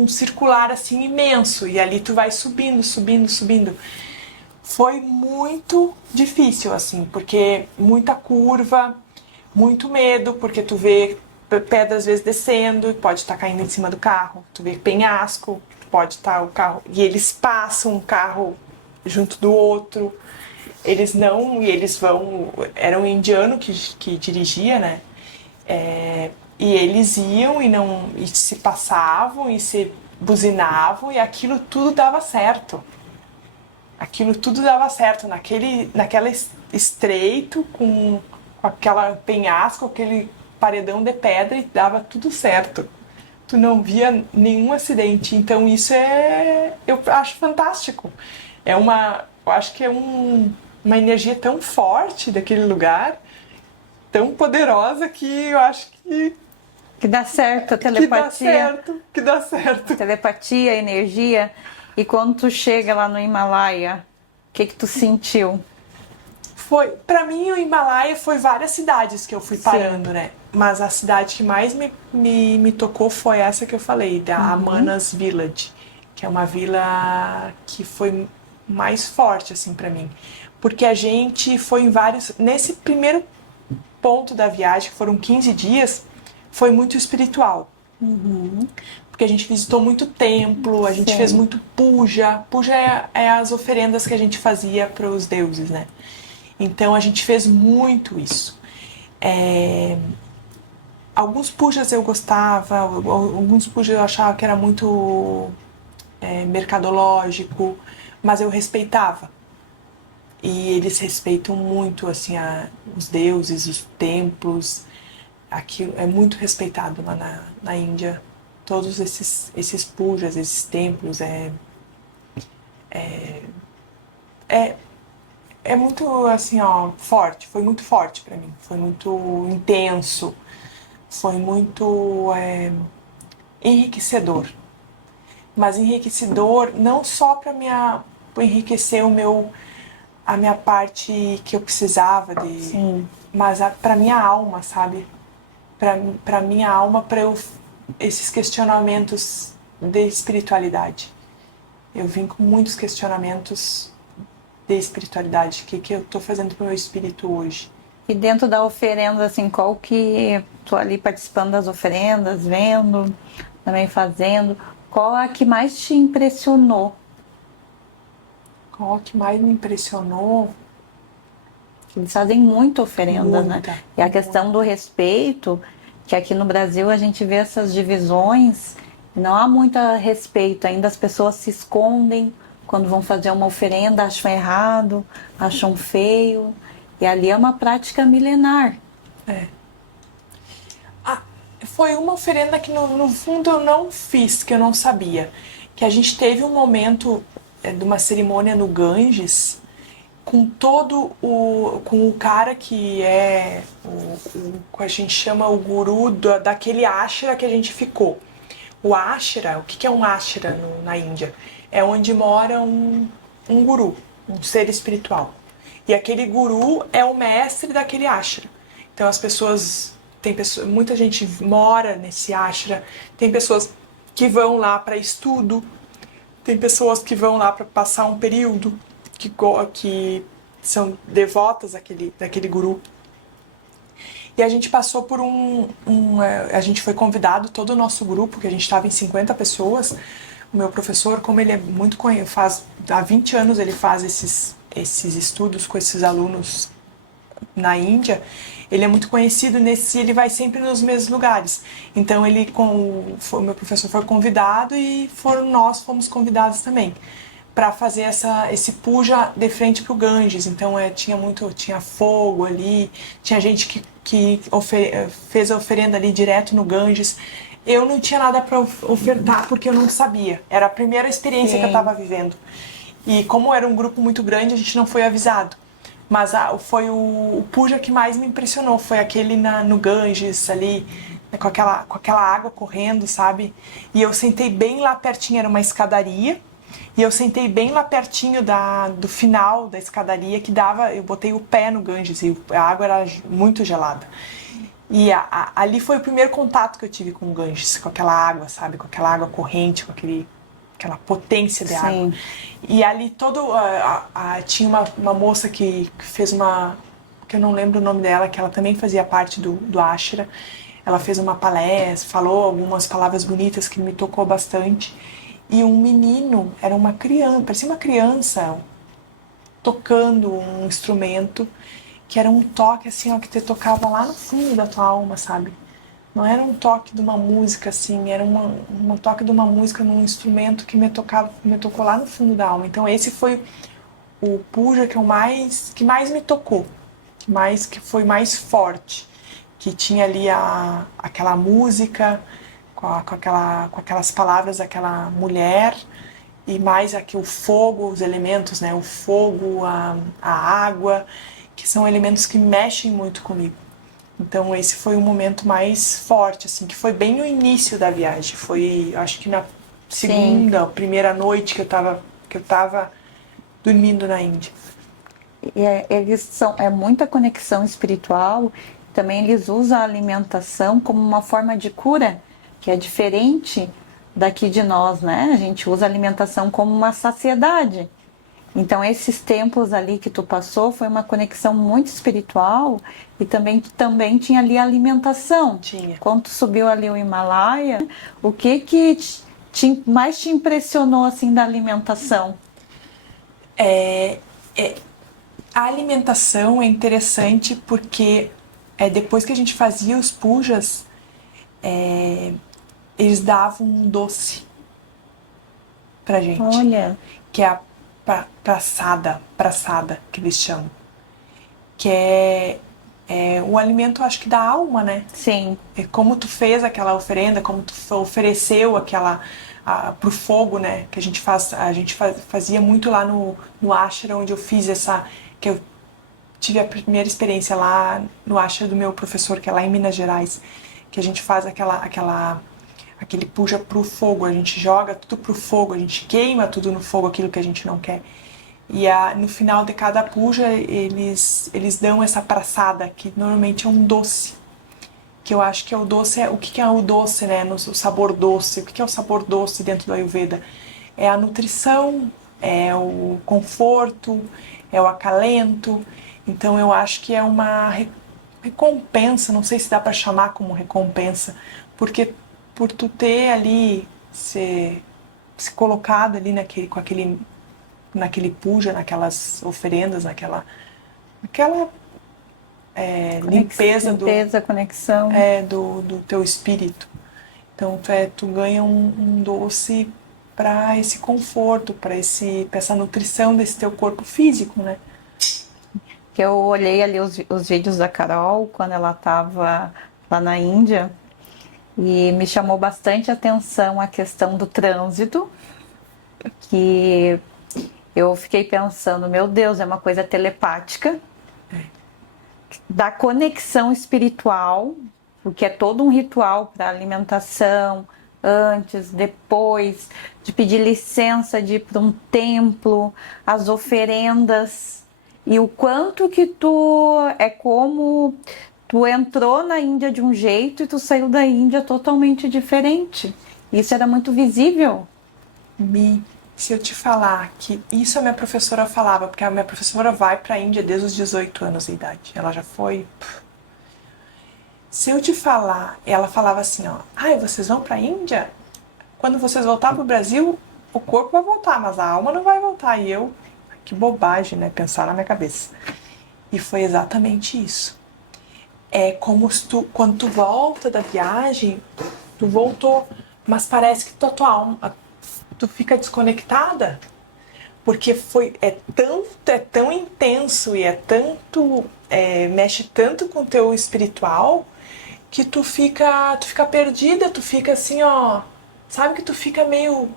circular assim imenso. E ali tu vai subindo, subindo, subindo. Foi muito difícil, assim, porque muita curva, muito medo, porque tu vê pedra às vezes descendo e pode estar caindo em cima do carro. Tu vê penhasco, pode estar o carro. E eles passam um carro junto do outro. Eles não, e eles vão. Era um indiano que dirigia, né? E eles iam e se passavam e se buzinavam e aquilo tudo dava certo. Aquilo tudo dava certo naquela estreito com aquela penhasco, aquele paredão de pedra e dava tudo certo. Tu não via nenhum acidente. Então isso eu acho fantástico. Eu acho que é uma energia tão forte daquele lugar, tão poderosa que eu acho que dá certo a telepatia. Que dá certo. Telepatia, energia. E quando tu chega lá no Himalaia, o que tu sentiu? Pra mim, o Himalaia foi várias cidades que eu fui parando, né? Mas a cidade que mais me tocou foi essa que eu falei, da Manas Village, que é uma vila que foi mais forte, assim, pra mim. Porque a gente foi em nesse primeiro ponto da viagem, que foram 15 dias, foi muito espiritual. Porque a gente visitou muito templo, a gente fez muito puja. Puja é as oferendas que a gente fazia para os deuses, né? Então a gente fez muito isso. Alguns pujas eu gostava, alguns pujas eu achava que era muito mercadológico, mas eu respeitava. E eles respeitam muito assim os deuses, os templos. Aqui é muito respeitado lá na Índia. Todos esses pujas, esses templos, é muito assim, ó, forte. Foi muito forte para mim. Foi muito intenso. Foi muito enriquecedor. Mas enriquecedor não só para enriquecer a minha parte que eu precisava mas para minha alma, sabe? Para minha alma, esses questionamentos de espiritualidade. Eu vim com muitos questionamentos de espiritualidade. O que eu estou fazendo para o meu espírito hoje? E dentro da oferenda, assim, qual que tô ali participando das oferendas, vendo, também fazendo, qual a que mais te impressionou? Qual que mais me impressionou? Eles fazem muita oferenda, né? Muita, E a questão do respeito, que aqui no Brasil a gente vê essas divisões, não há muito respeito, ainda as pessoas se escondem quando vão fazer uma oferenda, acham errado, acham feio, e ali é uma prática milenar. É. Ah, foi uma oferenda que no fundo eu não fiz, que eu não sabia. Que a gente teve um momento de uma cerimônia no Ganges com com o cara que é que a gente chama o guru daquele ashra que a gente ficou. O ashra, o que é um ashra na Índia? É onde mora um guru, um ser espiritual. E aquele guru é o mestre daquele ashra. Então as pessoas, muita gente mora nesse ashra, tem pessoas que vão lá para estudo, tem pessoas que vão lá para passar um período, que são devotas daquele guru. E a gente passou por a gente foi convidado, todo o nosso grupo, que a gente estava em 50 pessoas. O meu professor, como ele é muito conhecido, há 20 anos ele faz esses estudos com esses alunos na Índia, ele é muito conhecido ele vai sempre nos mesmos lugares. Então o meu professor foi convidado e nós fomos convidados também para fazer esse puja de frente para o Ganges. Então tinha fogo ali, tinha gente que fez a oferenda ali direto no Ganges. Eu não tinha nada para ofertar porque eu não sabia. Era a primeira experiência Sim. que eu estava vivendo. E como era um grupo muito grande, a gente não foi avisado. Mas foi o puja que mais me impressionou, foi aquele no Ganges ali, né, com aquela água correndo, sabe? E eu sentei bem lá pertinho, era uma escadaria, e eu sentei bem lá pertinho do final da escadaria, eu botei o pé no Ganges e a água era muito gelada. E ali foi o primeiro contato que eu tive com o Ganges, com aquela água, sabe? Com aquela água corrente, com aquela potência de água. E ali tinha uma moça que fez que eu não lembro o nome dela, que ela também fazia parte do ashra. Ela fez uma palestra, falou algumas palavras bonitas que me tocou bastante. E um menino, era uma criança, parecia uma criança tocando um instrumento, que era um toque assim, ó, que te tocava lá no fundo da tua alma, sabe? Não era um toque de uma música assim, era um toque de uma música num instrumento que me tocou lá no fundo da alma. Então esse foi o puja que mais me tocou, que foi mais forte, que tinha ali aquela música com aquelas palavras daquela mulher e mais aqui o fogo, os elementos, né? O fogo, a água, que são elementos que mexem muito comigo. Então esse foi o momento mais forte, assim, que foi bem no início da viagem. Foi, acho que na segunda, primeira noite que eu tava dormindo na Índia. É muita conexão espiritual. Também eles usam a alimentação como uma forma de cura, que é diferente daqui de nós, né? A gente usa a alimentação como uma saciedade. Então esses tempos ali que tu passou foi uma conexão muito espiritual e também tinha ali a alimentação. Tinha. Quando tu subiu ali o Himalaia, o que mais te impressionou assim da alimentação? A alimentação é interessante porque depois que a gente fazia os pujas, eles davam um doce pra gente. Olha. Que é a praçada, que eles chamam. Que é o alimento, acho que da alma, né? Sim. É como tu fez aquela oferenda, como tu ofereceu pro fogo, né? Que a gente fazia muito lá no ashra, onde eu fiz que eu tive a primeira experiência lá no ashra do meu professor, que é lá em Minas Gerais, que a gente faz aquele puja pro fogo, a gente joga tudo pro fogo, a gente queima tudo no fogo, aquilo que a gente não quer. E no final de cada puja, eles dão essa praçada, que normalmente é um doce. Que eu acho que é o doce, o que é o doce, né? O sabor doce. O que é o sabor doce dentro do Ayurveda? É a nutrição, é o conforto, é o acalento. Então eu acho que é recompensa, não sei se dá para chamar como recompensa, porque por tu ter ali se colocado ali naquele puja, naquelas oferendas, naquela limpeza conexão. do teu espírito. Então tu ganha um doce para esse conforto, para essa nutrição desse teu corpo físico, né? Que eu olhei ali os vídeos da Carol quando ela estava lá na Índia e me chamou bastante atenção a questão do trânsito, que eu fiquei pensando, meu Deus, é uma coisa telepática, da conexão espiritual, porque é todo um ritual para alimentação, antes, depois, de pedir licença de ir para um templo, as oferendas, e o quanto que é como tu entrou na Índia de um jeito e tu saiu da Índia totalmente diferente. Isso era muito visível. Se eu te falar que isso a minha professora falava, porque a minha professora vai para a Índia desde os 18 anos de idade. Ela já foi. Se eu te falar, ela falava assim, ó, vocês vão para a Índia? Quando vocês voltar pro Brasil, o corpo vai voltar, mas a alma não vai voltar. E eu, que bobagem, né? Pensar na minha cabeça. E foi exatamente isso. É como se quando tu volta da viagem, tu voltou, mas parece que tua alma, tu fica desconectada, porque é tão intenso e mexe tanto com o teu espiritual, que tu fica perdida, tu fica assim, ó, sabe, que tu fica meio, o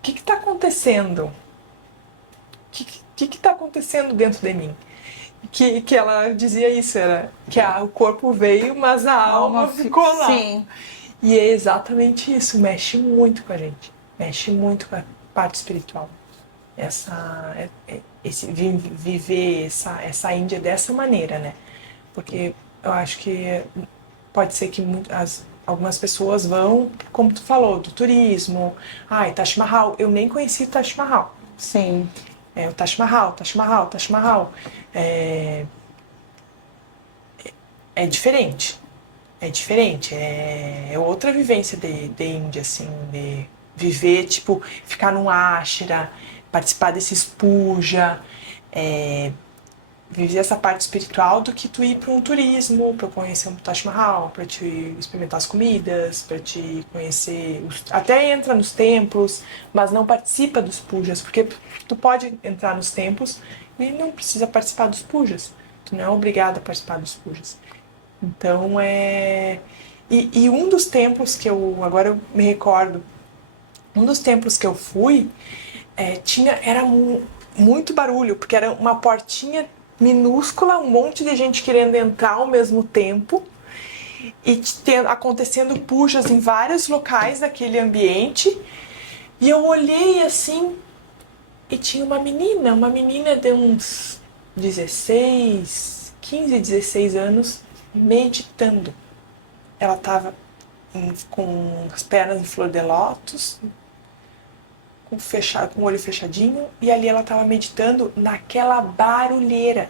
que tá acontecendo? O que tá acontecendo dentro de mim? Que ela dizia isso, era que o corpo veio, mas a alma ficou lá. Sim. E é exatamente isso, mexe muito com a gente, mexe muito com a parte espiritual. Viver essa Índia dessa maneira, né? Porque eu acho que pode ser que algumas pessoas vão, como tu falou, do turismo, Taj Mahal, eu nem conheci o Taj Mahal. Sim. O Taj Mahal. É diferente. É diferente. É outra vivência de Índia, assim, de viver, tipo, ficar num ashram, participar desses puja, viver essa parte espiritual, do que tu ir para um turismo, para conhecer um Taj Mahal, para te experimentar as comidas, para te conhecer, até entra nos templos, mas não participa dos pujas, porque tu pode entrar nos templos e não precisa participar dos pujas, tu não é obrigado a participar dos pujas. Então e um dos templos que agora eu me recordo, um dos templos que eu fui, era muito barulho, porque era uma portinha minúscula, um monte de gente querendo entrar ao mesmo tempo e acontecendo pujas em vários locais daquele ambiente. E eu olhei assim e tinha uma menina de uns 15, 16 anos, meditando. Ela estava com as pernas em flor de lótus, com o olho fechadinho, e ali ela estava meditando naquela barulheira.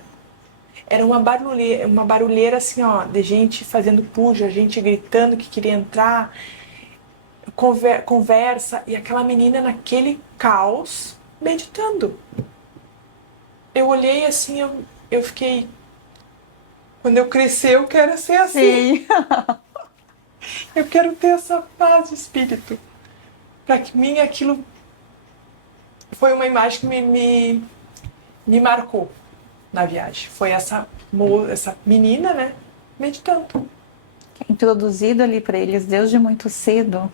Era uma barulheira assim, ó, de gente fazendo puja, gente gritando que queria entrar, conversa, e aquela menina naquele caos, meditando. Eu olhei assim, eu fiquei, quando eu crescer eu quero ser assim. Sim. Eu quero ter essa paz de espírito. Para que aquilo foi uma imagem que me marcou na viagem. Foi essa menina, né, meditando. Introduzido ali para eles desde muito cedo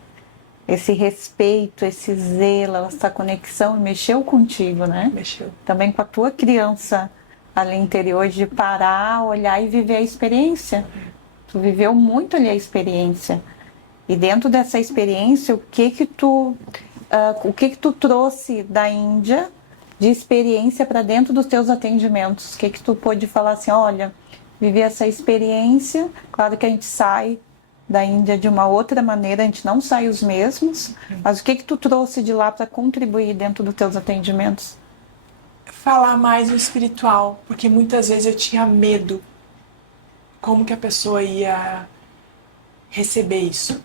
esse respeito, esse zelo, essa conexão, mexeu contigo, né? Mexeu. Também com a tua criança ali interior, de parar, olhar e viver a experiência. Tu viveu muito ali a experiência. E dentro dessa experiência, o que tu trouxe da Índia de experiência para dentro dos teus atendimentos? O que tu pôde falar assim, olha, viver essa experiência, claro que a gente sai da Índia de uma outra maneira, a gente não sai os mesmos, mas o que tu trouxe de lá para contribuir dentro dos teus atendimentos? Falar mais o espiritual, porque muitas vezes eu tinha medo como que a pessoa ia receber isso.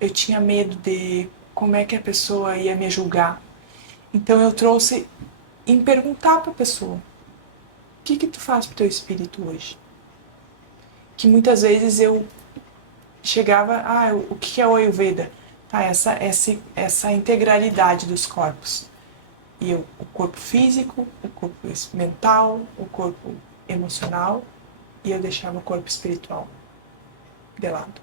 Eu tinha medo de como é que a pessoa ia me julgar. Então eu trouxe em perguntar para a pessoa: o que que tu faz pro teu espírito hoje? Que muitas vezes eu chegava, o que é o Ayurveda? Tá, essa integralidade dos corpos. E o corpo físico, o corpo mental, o corpo emocional, e eu deixava o corpo espiritual de lado.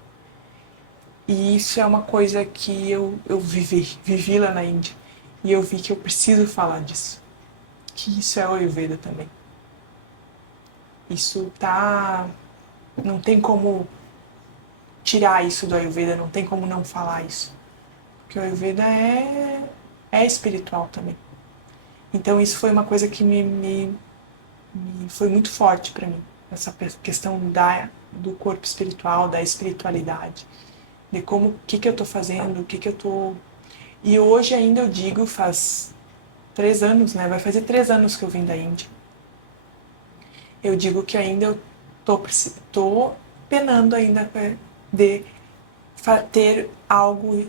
E isso é uma coisa que eu vivi lá na Índia. E eu vi que eu preciso falar disso. Que isso é o Ayurveda também. Isso tá... Não tem como tirar isso do Ayurveda, não tem como não falar isso. Porque o Ayurveda é espiritual também. Então isso foi uma coisa que foi muito forte para mim. Essa questão do corpo espiritual, da espiritualidade. De como, o que eu tô fazendo, o que eu tô... E hoje ainda eu digo, faz 3 anos, né? Vai fazer 3 anos que eu vim da Índia. Eu digo que ainda eu tô penando ainda de ter algo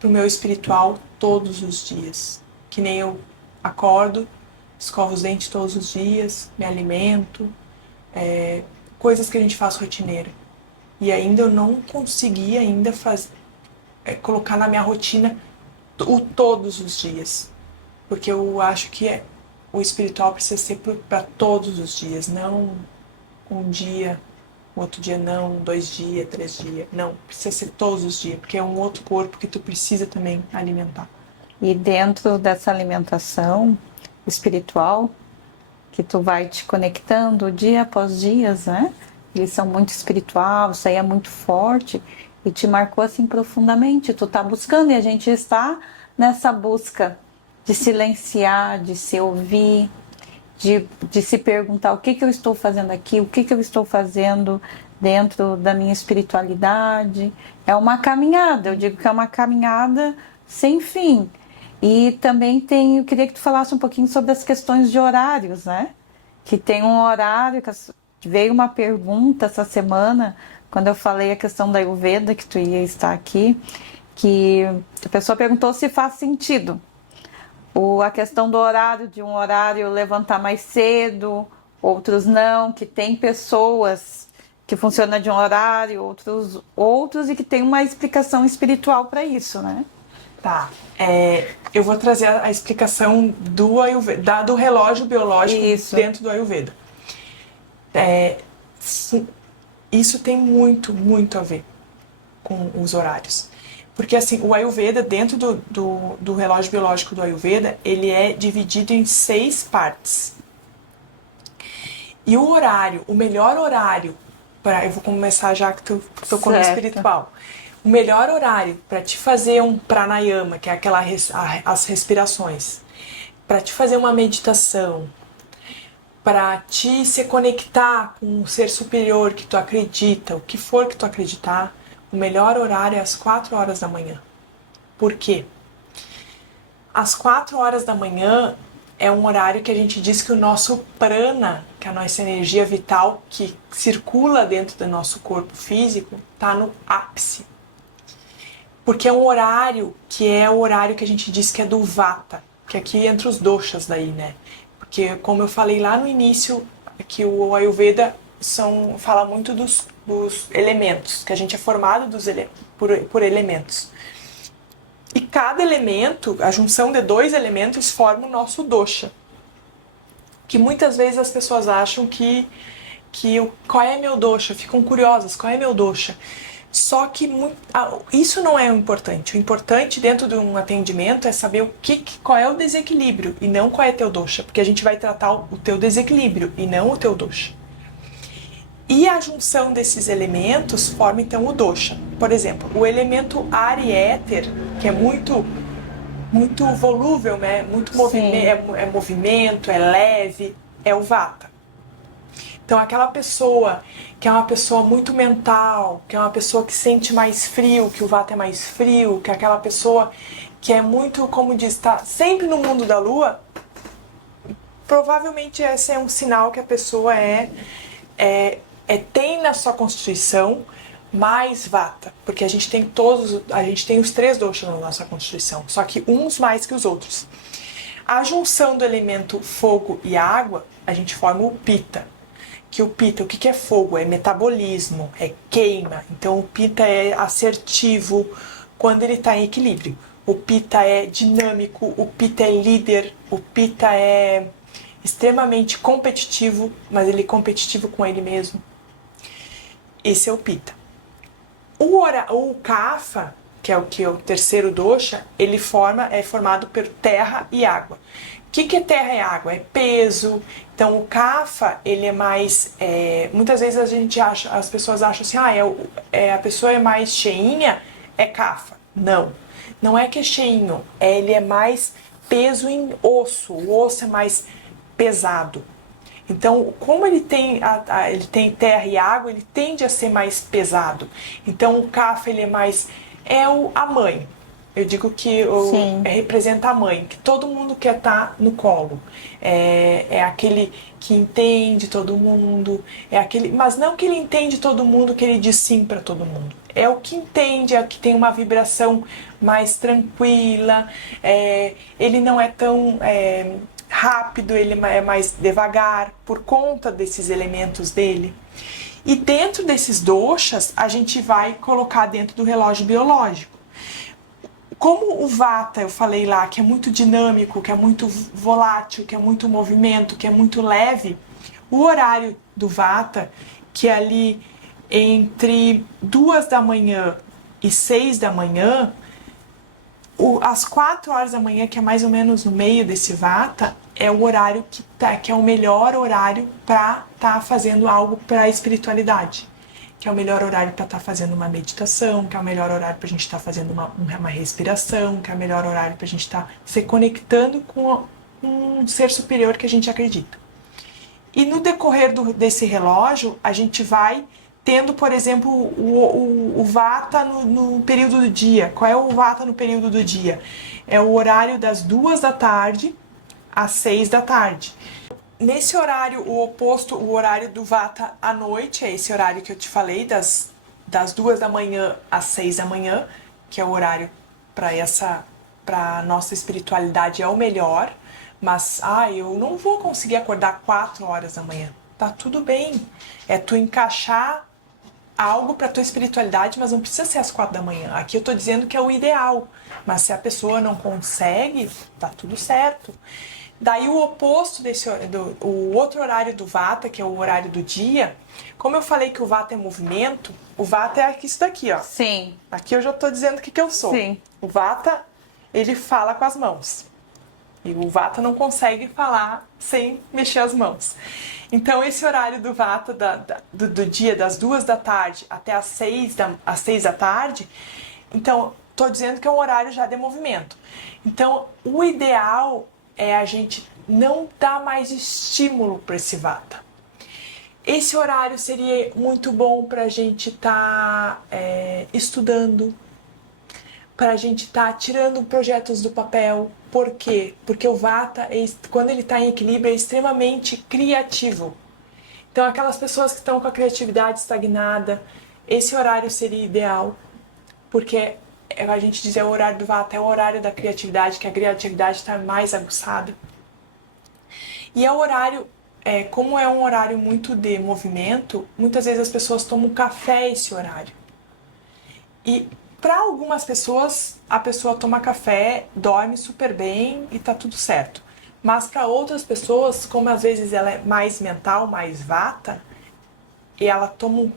pro meu espiritual todos os dias. Que nem eu acordo, escovo os dentes todos os dias, me alimento, coisas que a gente faz rotineira. E ainda eu não consegui ainda colocar na minha rotina todos os dias. Porque eu acho que o espiritual precisa ser para todos os dias, não um dia, outro dia não, 2 dias, 3 dias. Não, precisa ser todos os dias, porque é um outro corpo que tu precisa também alimentar. E dentro dessa alimentação espiritual, que tu vai te conectando dia após dias, né? Eles são muito espiritual, isso aí é muito forte e te marcou assim profundamente. Tu tá buscando e a gente está nessa busca de silenciar, de se ouvir, de se perguntar o que eu estou fazendo aqui, o que eu estou fazendo dentro da minha espiritualidade. É uma caminhada, eu digo que é uma caminhada sem fim. E também eu queria que tu falasse um pouquinho sobre as questões de horários, né? Que tem um horário, veio uma pergunta essa semana, quando eu falei a questão da Ayurveda, que tu ia estar aqui, que a pessoa perguntou se faz sentido a questão do horário, de um horário levantar mais cedo, outros não, que tem pessoas que funcionam de um horário, outros e que tem uma explicação espiritual para isso, né? Tá, eu vou trazer a explicação do Ayurveda, do relógio biológico dentro do Ayurveda. Isso tem muito, muito a ver com os horários. Porque assim, o Ayurveda, dentro do relógio biológico do Ayurveda, ele é dividido em 6 partes. E o melhor horário, eu vou começar já que tu tocou no espiritual. O melhor horário para te fazer um pranayama, que é as respirações, para te fazer uma meditação, para te se conectar com um ser superior que tu acredita, o que for que tu acreditar, o melhor horário é às 4 horas da manhã. Por quê? Às 4 horas da manhã é um horário que a gente diz que o nosso prana, que é a nossa energia vital que circula dentro do nosso corpo físico, está no ápice. Porque é um horário que é o horário que a gente diz que é do vata, que aqui entra os doshas daí, né? Porque, como eu falei lá no início, que o Ayurveda fala muito dos elementos, que a gente é formado por elementos. E cada elemento, a junção de 2 elementos, forma o nosso dosha. Que muitas vezes as pessoas acham qual é meu dosha, ficam curiosas, qual é meu dosha. Só que isso não é o importante. O importante dentro de um atendimento é saber qual é o desequilíbrio e não qual é teu dosha, porque a gente vai tratar o teu desequilíbrio e não o teu dosha. E a junção desses elementos forma então o dosha. Por exemplo, o elemento ar e éter, que é muito volúvel, né? Muito movimento, é leve, é o vata. Então aquela pessoa que é uma pessoa muito mental, que é uma pessoa que sente mais frio, que o vata é mais frio, que é aquela pessoa que é muito, como diz, está sempre no mundo da lua, provavelmente esse é um sinal que a pessoa tem na sua constituição mais vata, porque a gente tem os 3 doshas na nossa constituição, só que uns mais que os outros. A junção do elemento fogo e água, a gente forma o Pitta. Que o Pitta, o que é fogo? É metabolismo, é queima. Então o Pitta é assertivo quando ele está em equilíbrio. O Pitta é dinâmico, o Pitta é líder, o Pitta é extremamente competitivo, mas ele é competitivo com ele mesmo. Esse é o Pitta. O Kapha, que é o 3º dosha, ele é formado por terra e água. O que é terra e água? É peso. Então o Kapha, ele é mais... muitas vezes as pessoas acham assim, a pessoa é mais cheinha, é Kapha. Não é que é cheinho, ele é mais peso em osso, o osso é mais pesado. Então, como ele tem terra e água, ele tende a ser mais pesado. Então, o Kapha, ele é mais... a mãe. Eu digo que representa a mãe, que todo mundo quer estar no colo. É aquele que entende todo mundo, mas não que ele entende todo mundo, que ele diz sim para todo mundo. É o que entende, é o que tem uma vibração mais tranquila, ele não é tão rápido, ele é mais devagar, por conta desses elementos dele. E dentro desses doshas, a gente vai colocar dentro do relógio biológico. Como o Vata, eu falei lá, que é muito dinâmico, que é muito volátil, que é muito movimento, que é muito leve, o horário do Vata, que é ali entre 2 da manhã e 6 da manhã, às 4 horas da manhã, que é mais ou menos no meio desse Vata, é o horário que é o melhor horário para estar fazendo algo para a espiritualidade. Que é o melhor horário para estar fazendo uma meditação, que é o melhor horário para a gente estar fazendo uma respiração, que é o melhor horário para a gente estar se conectando com um ser superior que a gente acredita. E no decorrer desse relógio, a gente vai tendo, por exemplo, o Vata no período do dia. Qual é o Vata no período do dia? É o horário das 2 da tarde às 6 da tarde. Nesse horário, o oposto, o horário do Vata à noite, é esse horário que eu te falei, das 2 da manhã às 6 da manhã, que é o horário para a nossa espiritualidade é o melhor, mas eu não vou conseguir acordar 4 horas da manhã. Tá tudo bem. É tu encaixar algo para tua espiritualidade, mas não precisa ser às 4 da manhã. Aqui eu tô dizendo que é o ideal, mas se a pessoa não consegue, tá tudo certo. Daí o oposto o outro horário do Vata, que é o horário do dia, como eu falei que o Vata é movimento, o Vata é isso daqui, ó. Sim. Aqui eu já tô dizendo o que eu sou. Sim. O Vata, ele fala com as mãos. E o Vata não consegue falar sem mexer as mãos. Então esse horário do Vata do dia, das 2 da tarde até às 6 da tarde, então tô dizendo que é um horário já de movimento. Então o ideal é a gente não dar mais estímulo para esse Vata. Esse horário seria muito bom para a gente estar estudando, para a gente estar tirando projetos do papel. Por quê? Porque o Vata, quando ele está em equilíbrio, é extremamente criativo. Então, aquelas pessoas que estão com a criatividade estagnada, esse horário seria ideal, porque a gente diz o horário do Vata é o horário da criatividade, que a criatividade está mais aguçada. E é o horário, como é um horário muito de movimento, muitas vezes as pessoas tomam café esse horário. E para algumas pessoas, a pessoa toma café, dorme super bem e tá tudo certo. Mas para outras pessoas, como às vezes ela é mais mental, mais Vata, e ela toma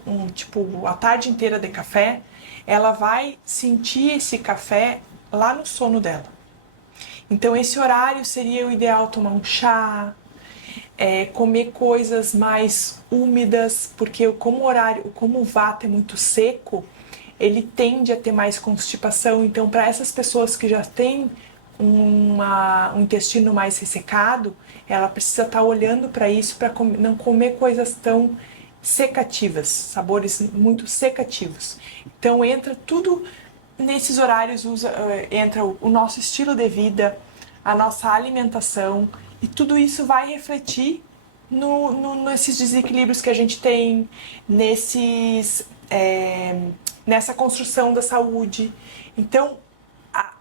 a tarde inteira de café, ela vai sentir esse café lá no sono dela. Então esse horário seria o ideal tomar um chá, comer coisas mais úmidas, porque como o Vata é muito seco, ele tende a ter mais constipação. Então para essas pessoas que já têm um intestino mais ressecado, ela precisa estar olhando para isso, para não comer coisas tão secativas, sabores muito secativos. Então entra tudo nesses horários, entra o nosso estilo de vida, a nossa alimentação, e tudo isso vai refletir nesses desequilíbrios que a gente tem, nessa construção da saúde. Então,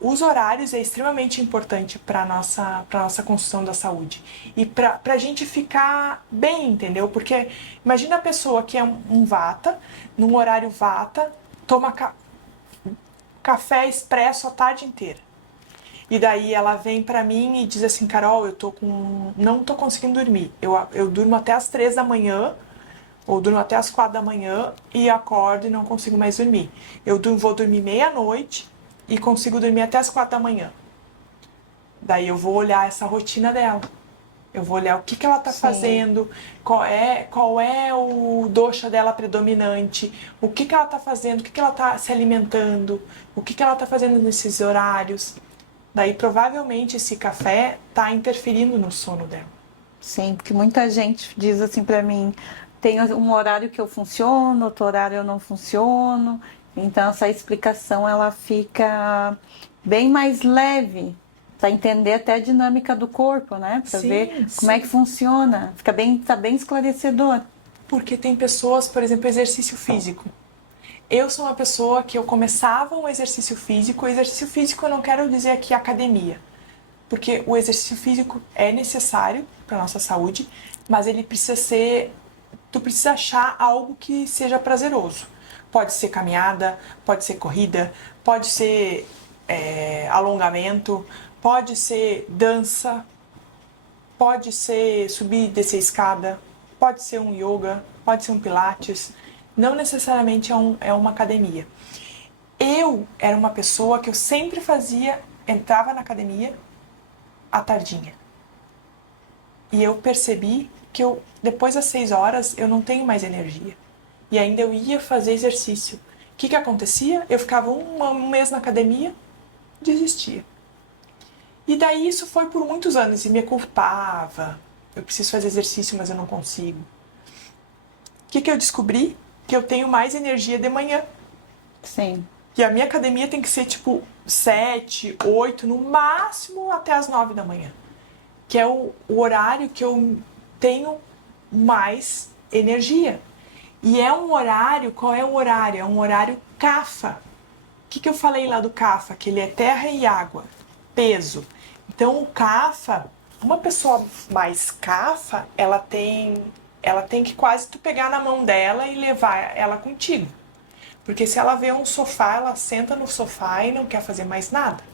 os horários é extremamente importante para nossa construção da saúde e para a gente ficar bem, entendeu? Porque imagina a pessoa que é um vata, num horário vata, toma café expresso a tarde inteira. E daí ela vem pra mim e diz assim, Carol, não tô conseguindo dormir. Eu durmo até as 3 da manhã, ou durmo até as 4 da manhã e acordo e não consigo mais dormir. Vou dormir meia-noite e consigo dormir até as 4 da manhã. Daí eu vou olhar essa rotina dela. Eu vou olhar o que ela tá fazendo, qual é o dosha dela predominante, o que ela tá fazendo, o que ela tá se alimentando, o que ela tá fazendo nesses horários. Daí provavelmente esse café tá interferindo no sono dela. Sim, porque muita gente diz assim pra mim, tem um horário que eu funciono, outro horário eu não funciono. Então essa explicação ela fica bem mais leve para entender até a dinâmica do corpo, né? Para ver como é que funciona. Tá bem esclarecedor. Porque tem pessoas, por exemplo, exercício físico. Eu sou uma pessoa que eu começava um exercício físico. O exercício físico eu não quero dizer aqui academia, porque o exercício físico é necessário para nossa saúde, mas ele precisa ser, tu precisa achar algo que seja prazeroso. Pode ser caminhada, pode ser corrida, pode ser alongamento, pode ser dança, pode ser subir e descer escada, pode ser um yoga, pode ser um pilates. Não necessariamente é uma academia. Eu era uma pessoa que eu sempre entrava na academia à tardinha. E eu percebi que depois das 6 horas eu não tenho mais energia. E ainda eu ia fazer exercício. O que acontecia? Eu ficava um mês na academia, desistia. E daí isso foi por muitos anos e me culpava. Eu preciso fazer exercício, mas eu não consigo. O que eu descobri? Que eu tenho mais energia de manhã. Sim. E a minha academia tem que ser tipo 7, 8, no máximo até as 9 da manhã. Que é o horário que eu tenho mais energia. E é um horário, qual é o horário? É um horário Kapha. O que eu falei lá do Kapha? Que ele é terra e água, peso. Então o Kapha, uma pessoa mais Kapha, ela tem que quase tu pegar na mão dela e levar ela contigo. Porque se ela vê um sofá, ela senta no sofá e não quer fazer mais nada.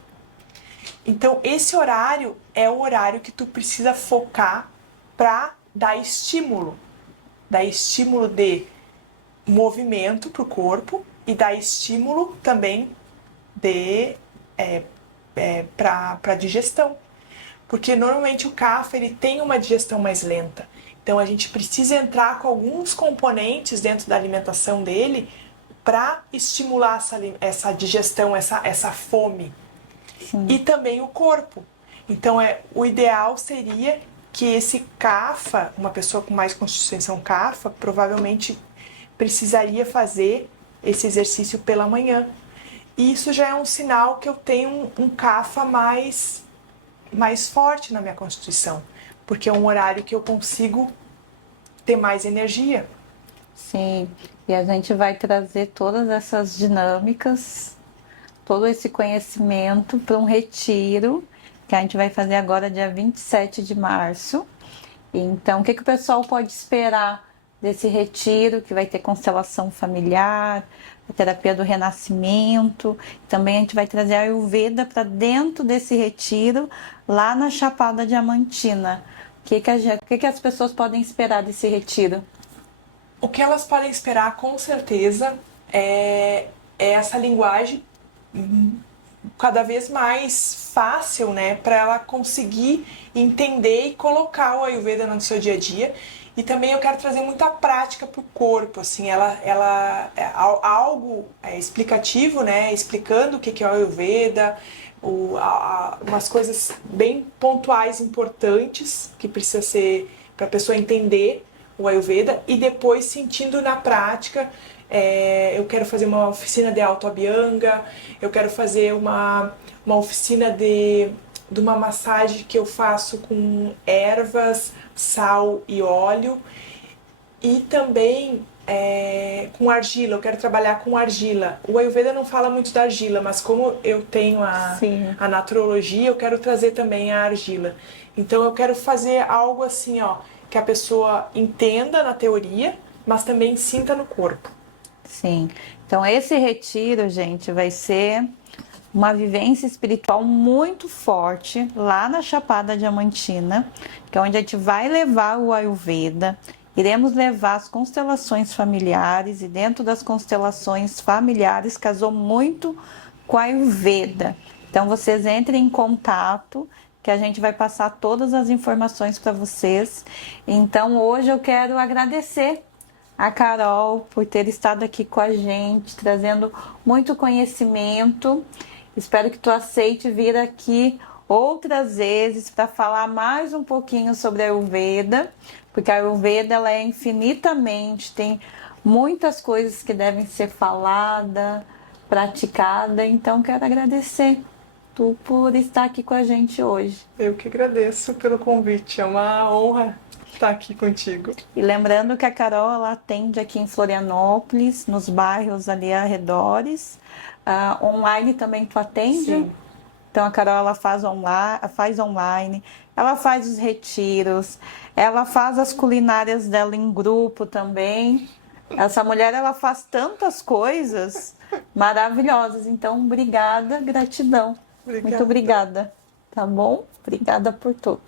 Então esse horário é o horário que tu precisa focar para dar estímulo. Dar estímulo de movimento para o corpo e dar estímulo também para digestão. Porque normalmente o Kapha ele tem uma digestão mais lenta. Então a gente precisa entrar com alguns componentes dentro da alimentação dele para estimular essa digestão, essa fome. Sim. E também o corpo. Então o ideal seria que esse Kapha, uma pessoa com mais constituição Kapha, provavelmente precisaria fazer esse exercício pela manhã. E isso já é um sinal que eu tenho um Kapha mais forte na minha constituição, porque é um horário que eu consigo ter mais energia. Sim, e a gente vai trazer todas essas dinâmicas, todo esse conhecimento para um retiro que a gente vai fazer agora dia 27 de março. Então, o que o pessoal pode esperar desse retiro, que vai ter constelação familiar, a terapia do renascimento. Também a gente vai trazer a Ayurveda para dentro desse retiro, lá na Chapada Diamantina. O que as pessoas podem esperar desse retiro? O que elas podem esperar, com certeza, é essa linguagem cada vez mais fácil, né, para ela conseguir entender e colocar o Ayurveda no seu dia a dia. E também eu quero trazer muita prática para o corpo, assim, ela é algo explicativo, né, explicando o que é o Ayurveda, umas coisas bem pontuais, importantes, que precisa ser para a pessoa entender o Ayurveda, e depois sentindo na prática. Eu quero fazer uma oficina de Auto Abhyanga, eu quero fazer uma oficina de de uma massagem que eu faço com ervas, sal e óleo. E também com argila, eu quero trabalhar com argila. O Ayurveda não fala muito da argila, mas como eu tenho a naturologia, eu quero trazer também a argila. Então eu quero fazer algo assim, ó, que a pessoa entenda na teoria, mas também sinta no corpo. Sim. Então esse retiro, gente, vai ser uma vivência espiritual muito forte lá na Chapada Diamantina, que é onde a gente vai levar o Ayurveda. Iremos levar as constelações familiares e dentro das constelações familiares casou muito com a Ayurveda. Então vocês entrem em contato que a gente vai passar todas as informações para vocês. Então hoje eu quero agradecer a Carol por ter estado aqui com a gente, trazendo muito conhecimento. Espero que tu aceite vir aqui outras vezes para falar mais um pouquinho sobre a Ayurveda, porque a Ayurveda ela é infinitamente, tem muitas coisas que devem ser faladas, praticadas. Então quero agradecer tu por estar aqui com a gente hoje. Eu que agradeço pelo convite, é uma honra estar aqui contigo. E lembrando que a Carol ela atende aqui em Florianópolis, nos bairros ali arredores. Online também tu atende? Sim. Então a Carol ela faz online, ela faz os retiros, ela faz as culinárias dela em grupo também. Essa mulher ela faz tantas coisas maravilhosas. Então, obrigada, gratidão. Obrigada. Muito obrigada, tá bom? Obrigada por tudo.